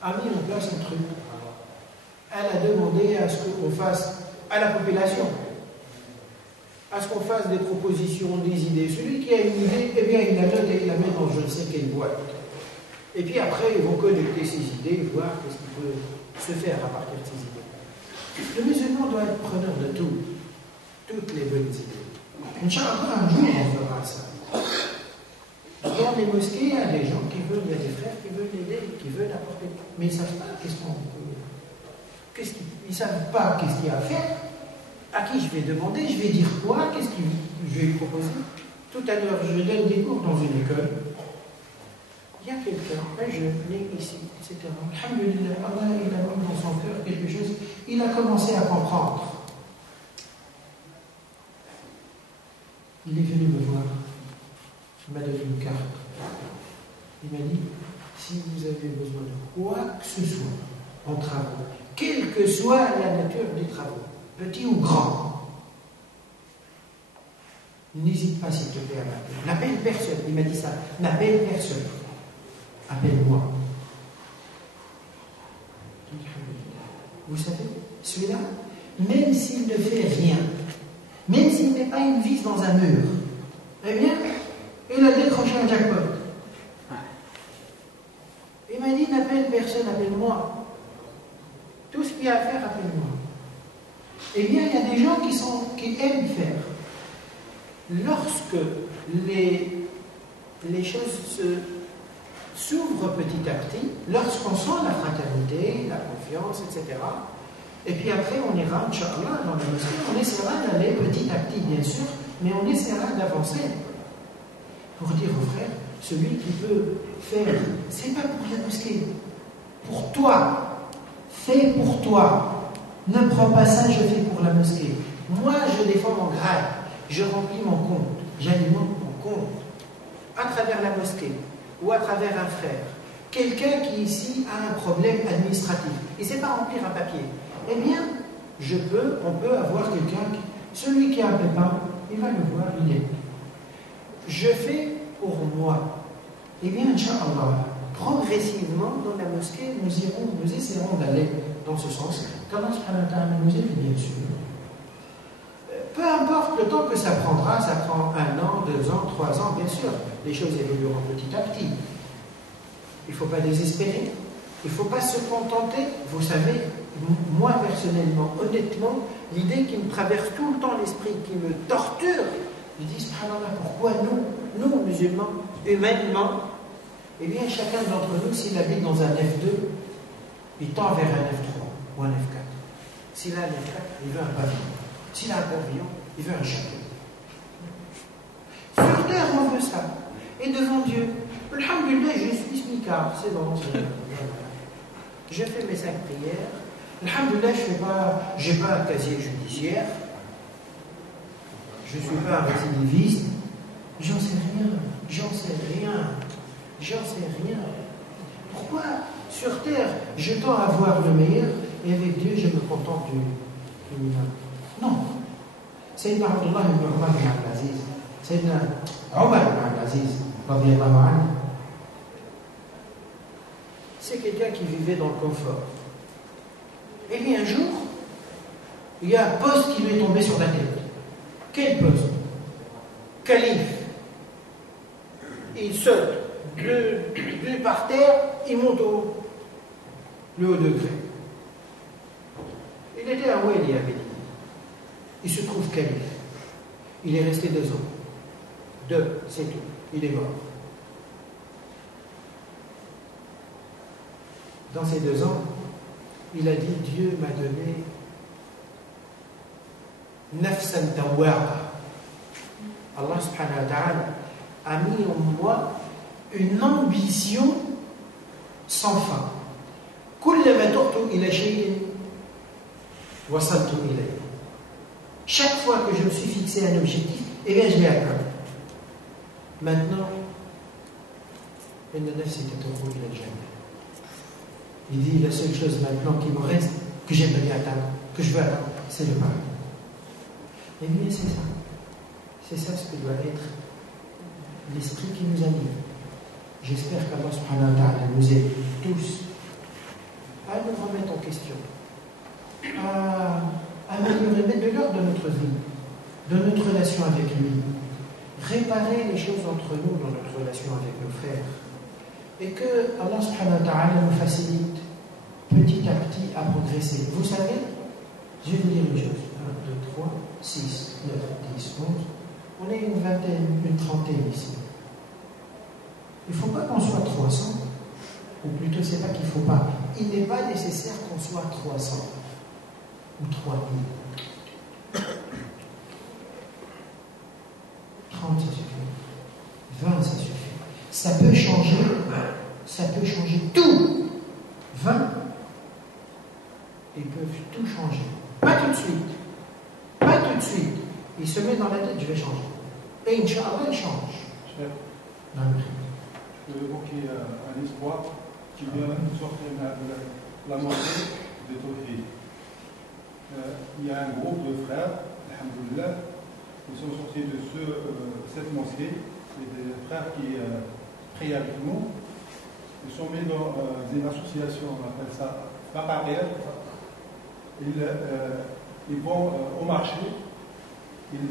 a mis en place un truc. Elle a demandé à ce qu'on fasse à la population, à ce qu'on fasse des propositions, des idées. Celui qui a une idée, eh bien, il la note et il la met dans je ne sais quelle boîte. Et puis après, ils vont connecter ces idées, voir ce qui peut se faire à partir de ces idées. Le musulman doit être preneur de toutes les bonnes idées. Inch'Allah, un jour, on fera ça. Dans les mosquées, il y a des gens qui veulent, il y a des frères qui veulent l'aider, qui veulent apporter. Mais ils ne savent pas qu'est-ce qu'on peut. Ils ne savent pas qu'est-ce qu'il y a à faire. À qui je vais demander, je vais dire quoi, qu'est-ce que je vais proposer. Tout à l'heure, je donne des cours dans une école. Il y a quelqu'un, un jeune, né ici, etc. Alhamdulillah, Allah, il a mis dans son cœur quelque chose. Il a commencé à comprendre. Il est venu me voir. Il m'a donné une carte. Il m'a dit, si vous avez besoin de quoi que ce soit en travaux, quelle que soit la nature des travaux, petit ou grand, n'hésite pas s'il te plaît à m'appeler. N'appelle personne, il m'a dit ça. N'appelle personne. Appelle-moi. Vous savez, celui-là, même s'il ne fait rien, même s'il ne met pas une vis dans un mur, eh bien, il a décroché un jackpot. Il m'a dit, n'appelle personne, appelle-moi. Tout ce qu'il y a à faire, appelle-moi. Eh bien, il y a des gens qui aiment faire. Lorsque les choses s'ouvrent petit à petit, lorsqu'on sent la fraternité, la confiance, etc., et puis après, on ira, Inch'Allah, dans la mosquée, on essaiera d'aller petit à petit, bien sûr, mais on essaiera d'avancer pour dire aux frères, celui qui peut faire, c'est pas pour la mosquée, pour toi. Fais pour toi. Ne prends pas ça, je fais pour la mosquée. Moi, je défends mon grade. Je remplis mon compte. J'alimente mon compte. À travers la mosquée ou à travers un frère. Quelqu'un qui ici a un problème administratif. Il ne sait pas remplir un papier. Eh bien, on peut avoir quelqu'un celui qui a un pépin, il va le voir, il est. Je fais pour moi. Eh bien, Inch'Allah, progressivement, dans la mosquée, nous essaierons d'aller dans ce sens. Qu'Allah subhanahu wa ta'ala nous aide, bien sûr. Peu importe le temps que ça prendra, ça prend 1 an, 2 ans, 3 ans, bien sûr. Les choses évolueront petit à petit. Il ne faut pas désespérer. Il ne faut pas se contenter. Vous savez, moi personnellement, honnêtement, l'idée qui me traverse tout le temps l'esprit, qui me torture, je dis, subhanallah, pourquoi nous musulmans, humainement, eh bien chacun d'entre nous, s'il habite dans un F2, il tend vers un F3 ou un F4. S'il a un F4, il veut un pavillon. S'il a un pavillon, il veut un château. Sur terre, on veut ça. Et devant Dieu, alhamdulillah, je suis smicard, c'est bon. Je fais mes 5 prières. Alhamdulillah, je n'ai pas un casier judiciaire. Je ne suis pas un récidiviste. J'en sais rien. Pourquoi sur terre, je tends à voir le meilleur et avec Dieu, je me contente du minimum? Non. Sayyidina Abdullah ibn Umar ibn Abdelaziz, Sayyidina Omar ibn Abdelaziz, radiyallahu anhu, c'est quelqu'un qui vivait dans le confort. Et bien un jour, il y a un poste qui lui est tombé sur la tête. Quel poste? Calife. Il saute de par terre, il monte le haut degré. Il était à Wali à Médine. Il se trouve calife. Il est resté 2 ans. 2, c'est tout. Il est mort. Dans ces 2 ans, il a dit, Dieu m'a donné nafsan tawwaba. Allah subhanahu wa ta'ala a mis en moi une ambition sans fin. كلما تُعْتُ إلى شيء وصلت إليه. Chaque fois que je me suis fixé un objectif, eh bien je l'ai atteint. Maintenant, il dit, la seule chose maintenant qui me reste, que j'aimerais atteindre, que je veux atteindre, c'est le paradis. Eh bien c'est ça. C'est ça ce que doit être l'esprit qui nous anime. J'espère qu'Allah subhanahu wa ta'ala nous aide tous à nous remettre en question, à améliorer, mettre de l'ordre dans notre vie, dans notre relation avec lui, réparer les choses entre nous dans notre relation avec nos frères, et que Allah subhanahu wa ta'ala nous facilite petit à petit à progresser. Vous savez, je vais vous dire une chose, 1, 2, 3, 6, 9, 10, 11, on est une vingtaine, une trentaine ici. Il ne faut pas qu'on soit 300, ou plutôt c'est pas qu'il ne faut pas, il n'est pas nécessaire qu'on soit 300 ou 3000. 30 ça suffit, 20 ça suffit. Ça peut changer tout. 20, ils peuvent tout changer. Pas tout de suite. Il se met dans la tête, je vais changer. Et Inch'Allah, il change. Je vais évoquer un espoir qui vient sortir de la montée des Tawhid. Il y a un groupe de frères, alhamdoulilah, qui sont sortis de cette mosquée. C'est des frères qui prient avec nous. Ils sont mis dans une association, on appelle ça Paparel. Ils vont au marché, ils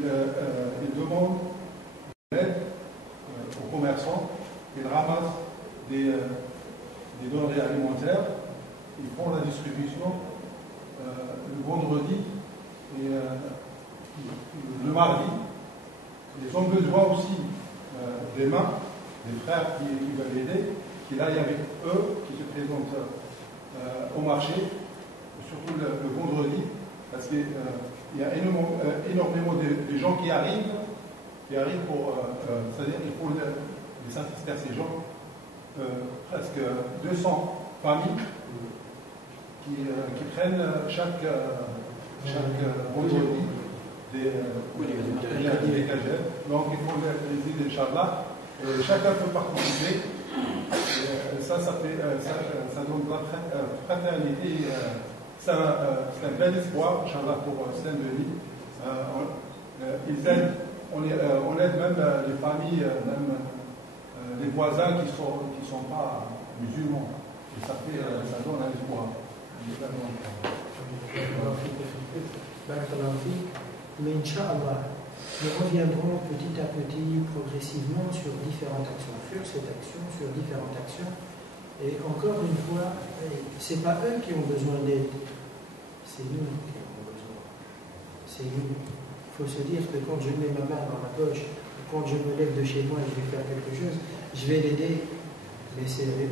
demandent de l'aide aux commerçants, ils ramassent des denrées alimentaires, ils font la distribution le vendredi et le mardi. Ils ont besoin aussi des mains, des frères qui veulent aider, qui aillent avec eux, qui se présentent au marché, surtout le vendredi, parce qu'il y a énormément de gens qui arrivent pour, c'est-à-dire qu'il faut les satisfaire ces gens, presque 200 familles qui prennent chaque vendredi des cagènes. Donc il faut les aider, Inch'Allah. Chacun peut participer. Ça donne de la fraternité. C'est un bel espoir, Inch'Allah, pour Saint-Denis. On aide même les familles, même les voisins qui sont pas musulmans. Et ça donne un espoir. Mais Inch'Allah, nous reviendrons petit à petit, progressivement, sur différentes actions, sur cette action, sur différentes actions, Et encore une fois, ce n'est pas eux qui ont besoin d'aide, c'est nous qui avons besoin. C'est nous. Il faut se dire que quand je mets ma main dans ma poche, quand je me lève de chez moi et je vais faire quelque chose, je vais l'aider, mais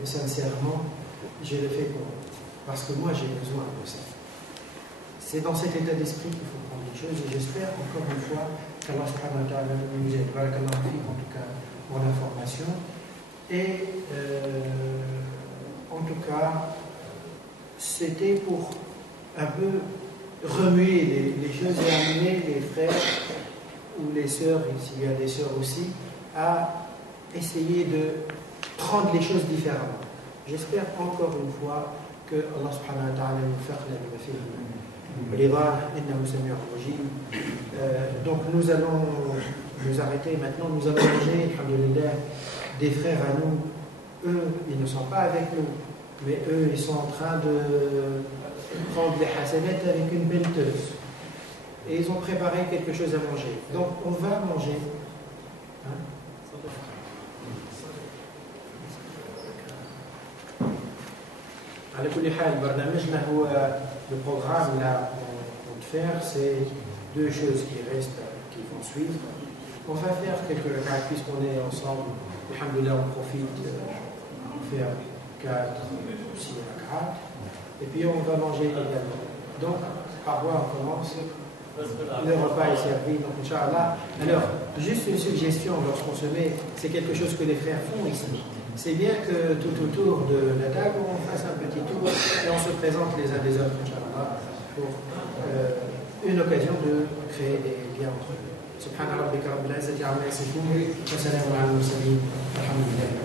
sincèrement, je le fais pour moi. Parce que moi, j'ai besoin de ça. C'est dans cet état d'esprit qu'il faut prendre les choses, et j'espère encore une fois qu'Allah subhanahu wa ta'ala nous aide. Barakallahu fik, en tout cas, pour l'information. Et en tout cas, c'était pour un peu remuer les choses et amener les frères ou les sœurs, s'il y a des sœurs aussi, à essayer de prendre les choses différemment. J'espère encore une fois que Allah subhanahu wa ta'ala nous fasse la donc nous allons nous arrêter maintenant, nous allons manger, alhamdulillah, des frères à nous. Eux, ils ne sont pas avec nous, mais eux, ils sont en train de prendre les hasanettes avec une pelleteuse. Et ils ont préparé quelque chose à manger. Donc on va manger. Hein? على كل حال برنامجنا هو le programme là qu'on compte faire, c'est deux choses qui restent, qui vont suivre. On va faire quelques rak'at puisqu'on est ensemble. Alhamdulillah, on profite pour faire 4 ou 6 rak'at. Et puis on va manger également. Donc, par quoi on commence? Le repas est servi, donc Inch'Allah. Alors, juste une suggestion lorsqu'on se met, c'est quelque chose que les frères font ici. C'est bien que tout autour de la table, on fasse un petit tour et on se présente les uns des autres, Inch'Allah, pour une occasion de créer des liens entre eux. Subhana rabbika rabbil izzati amma yasifun wa salamun ala al mursalin walhamdulillahi.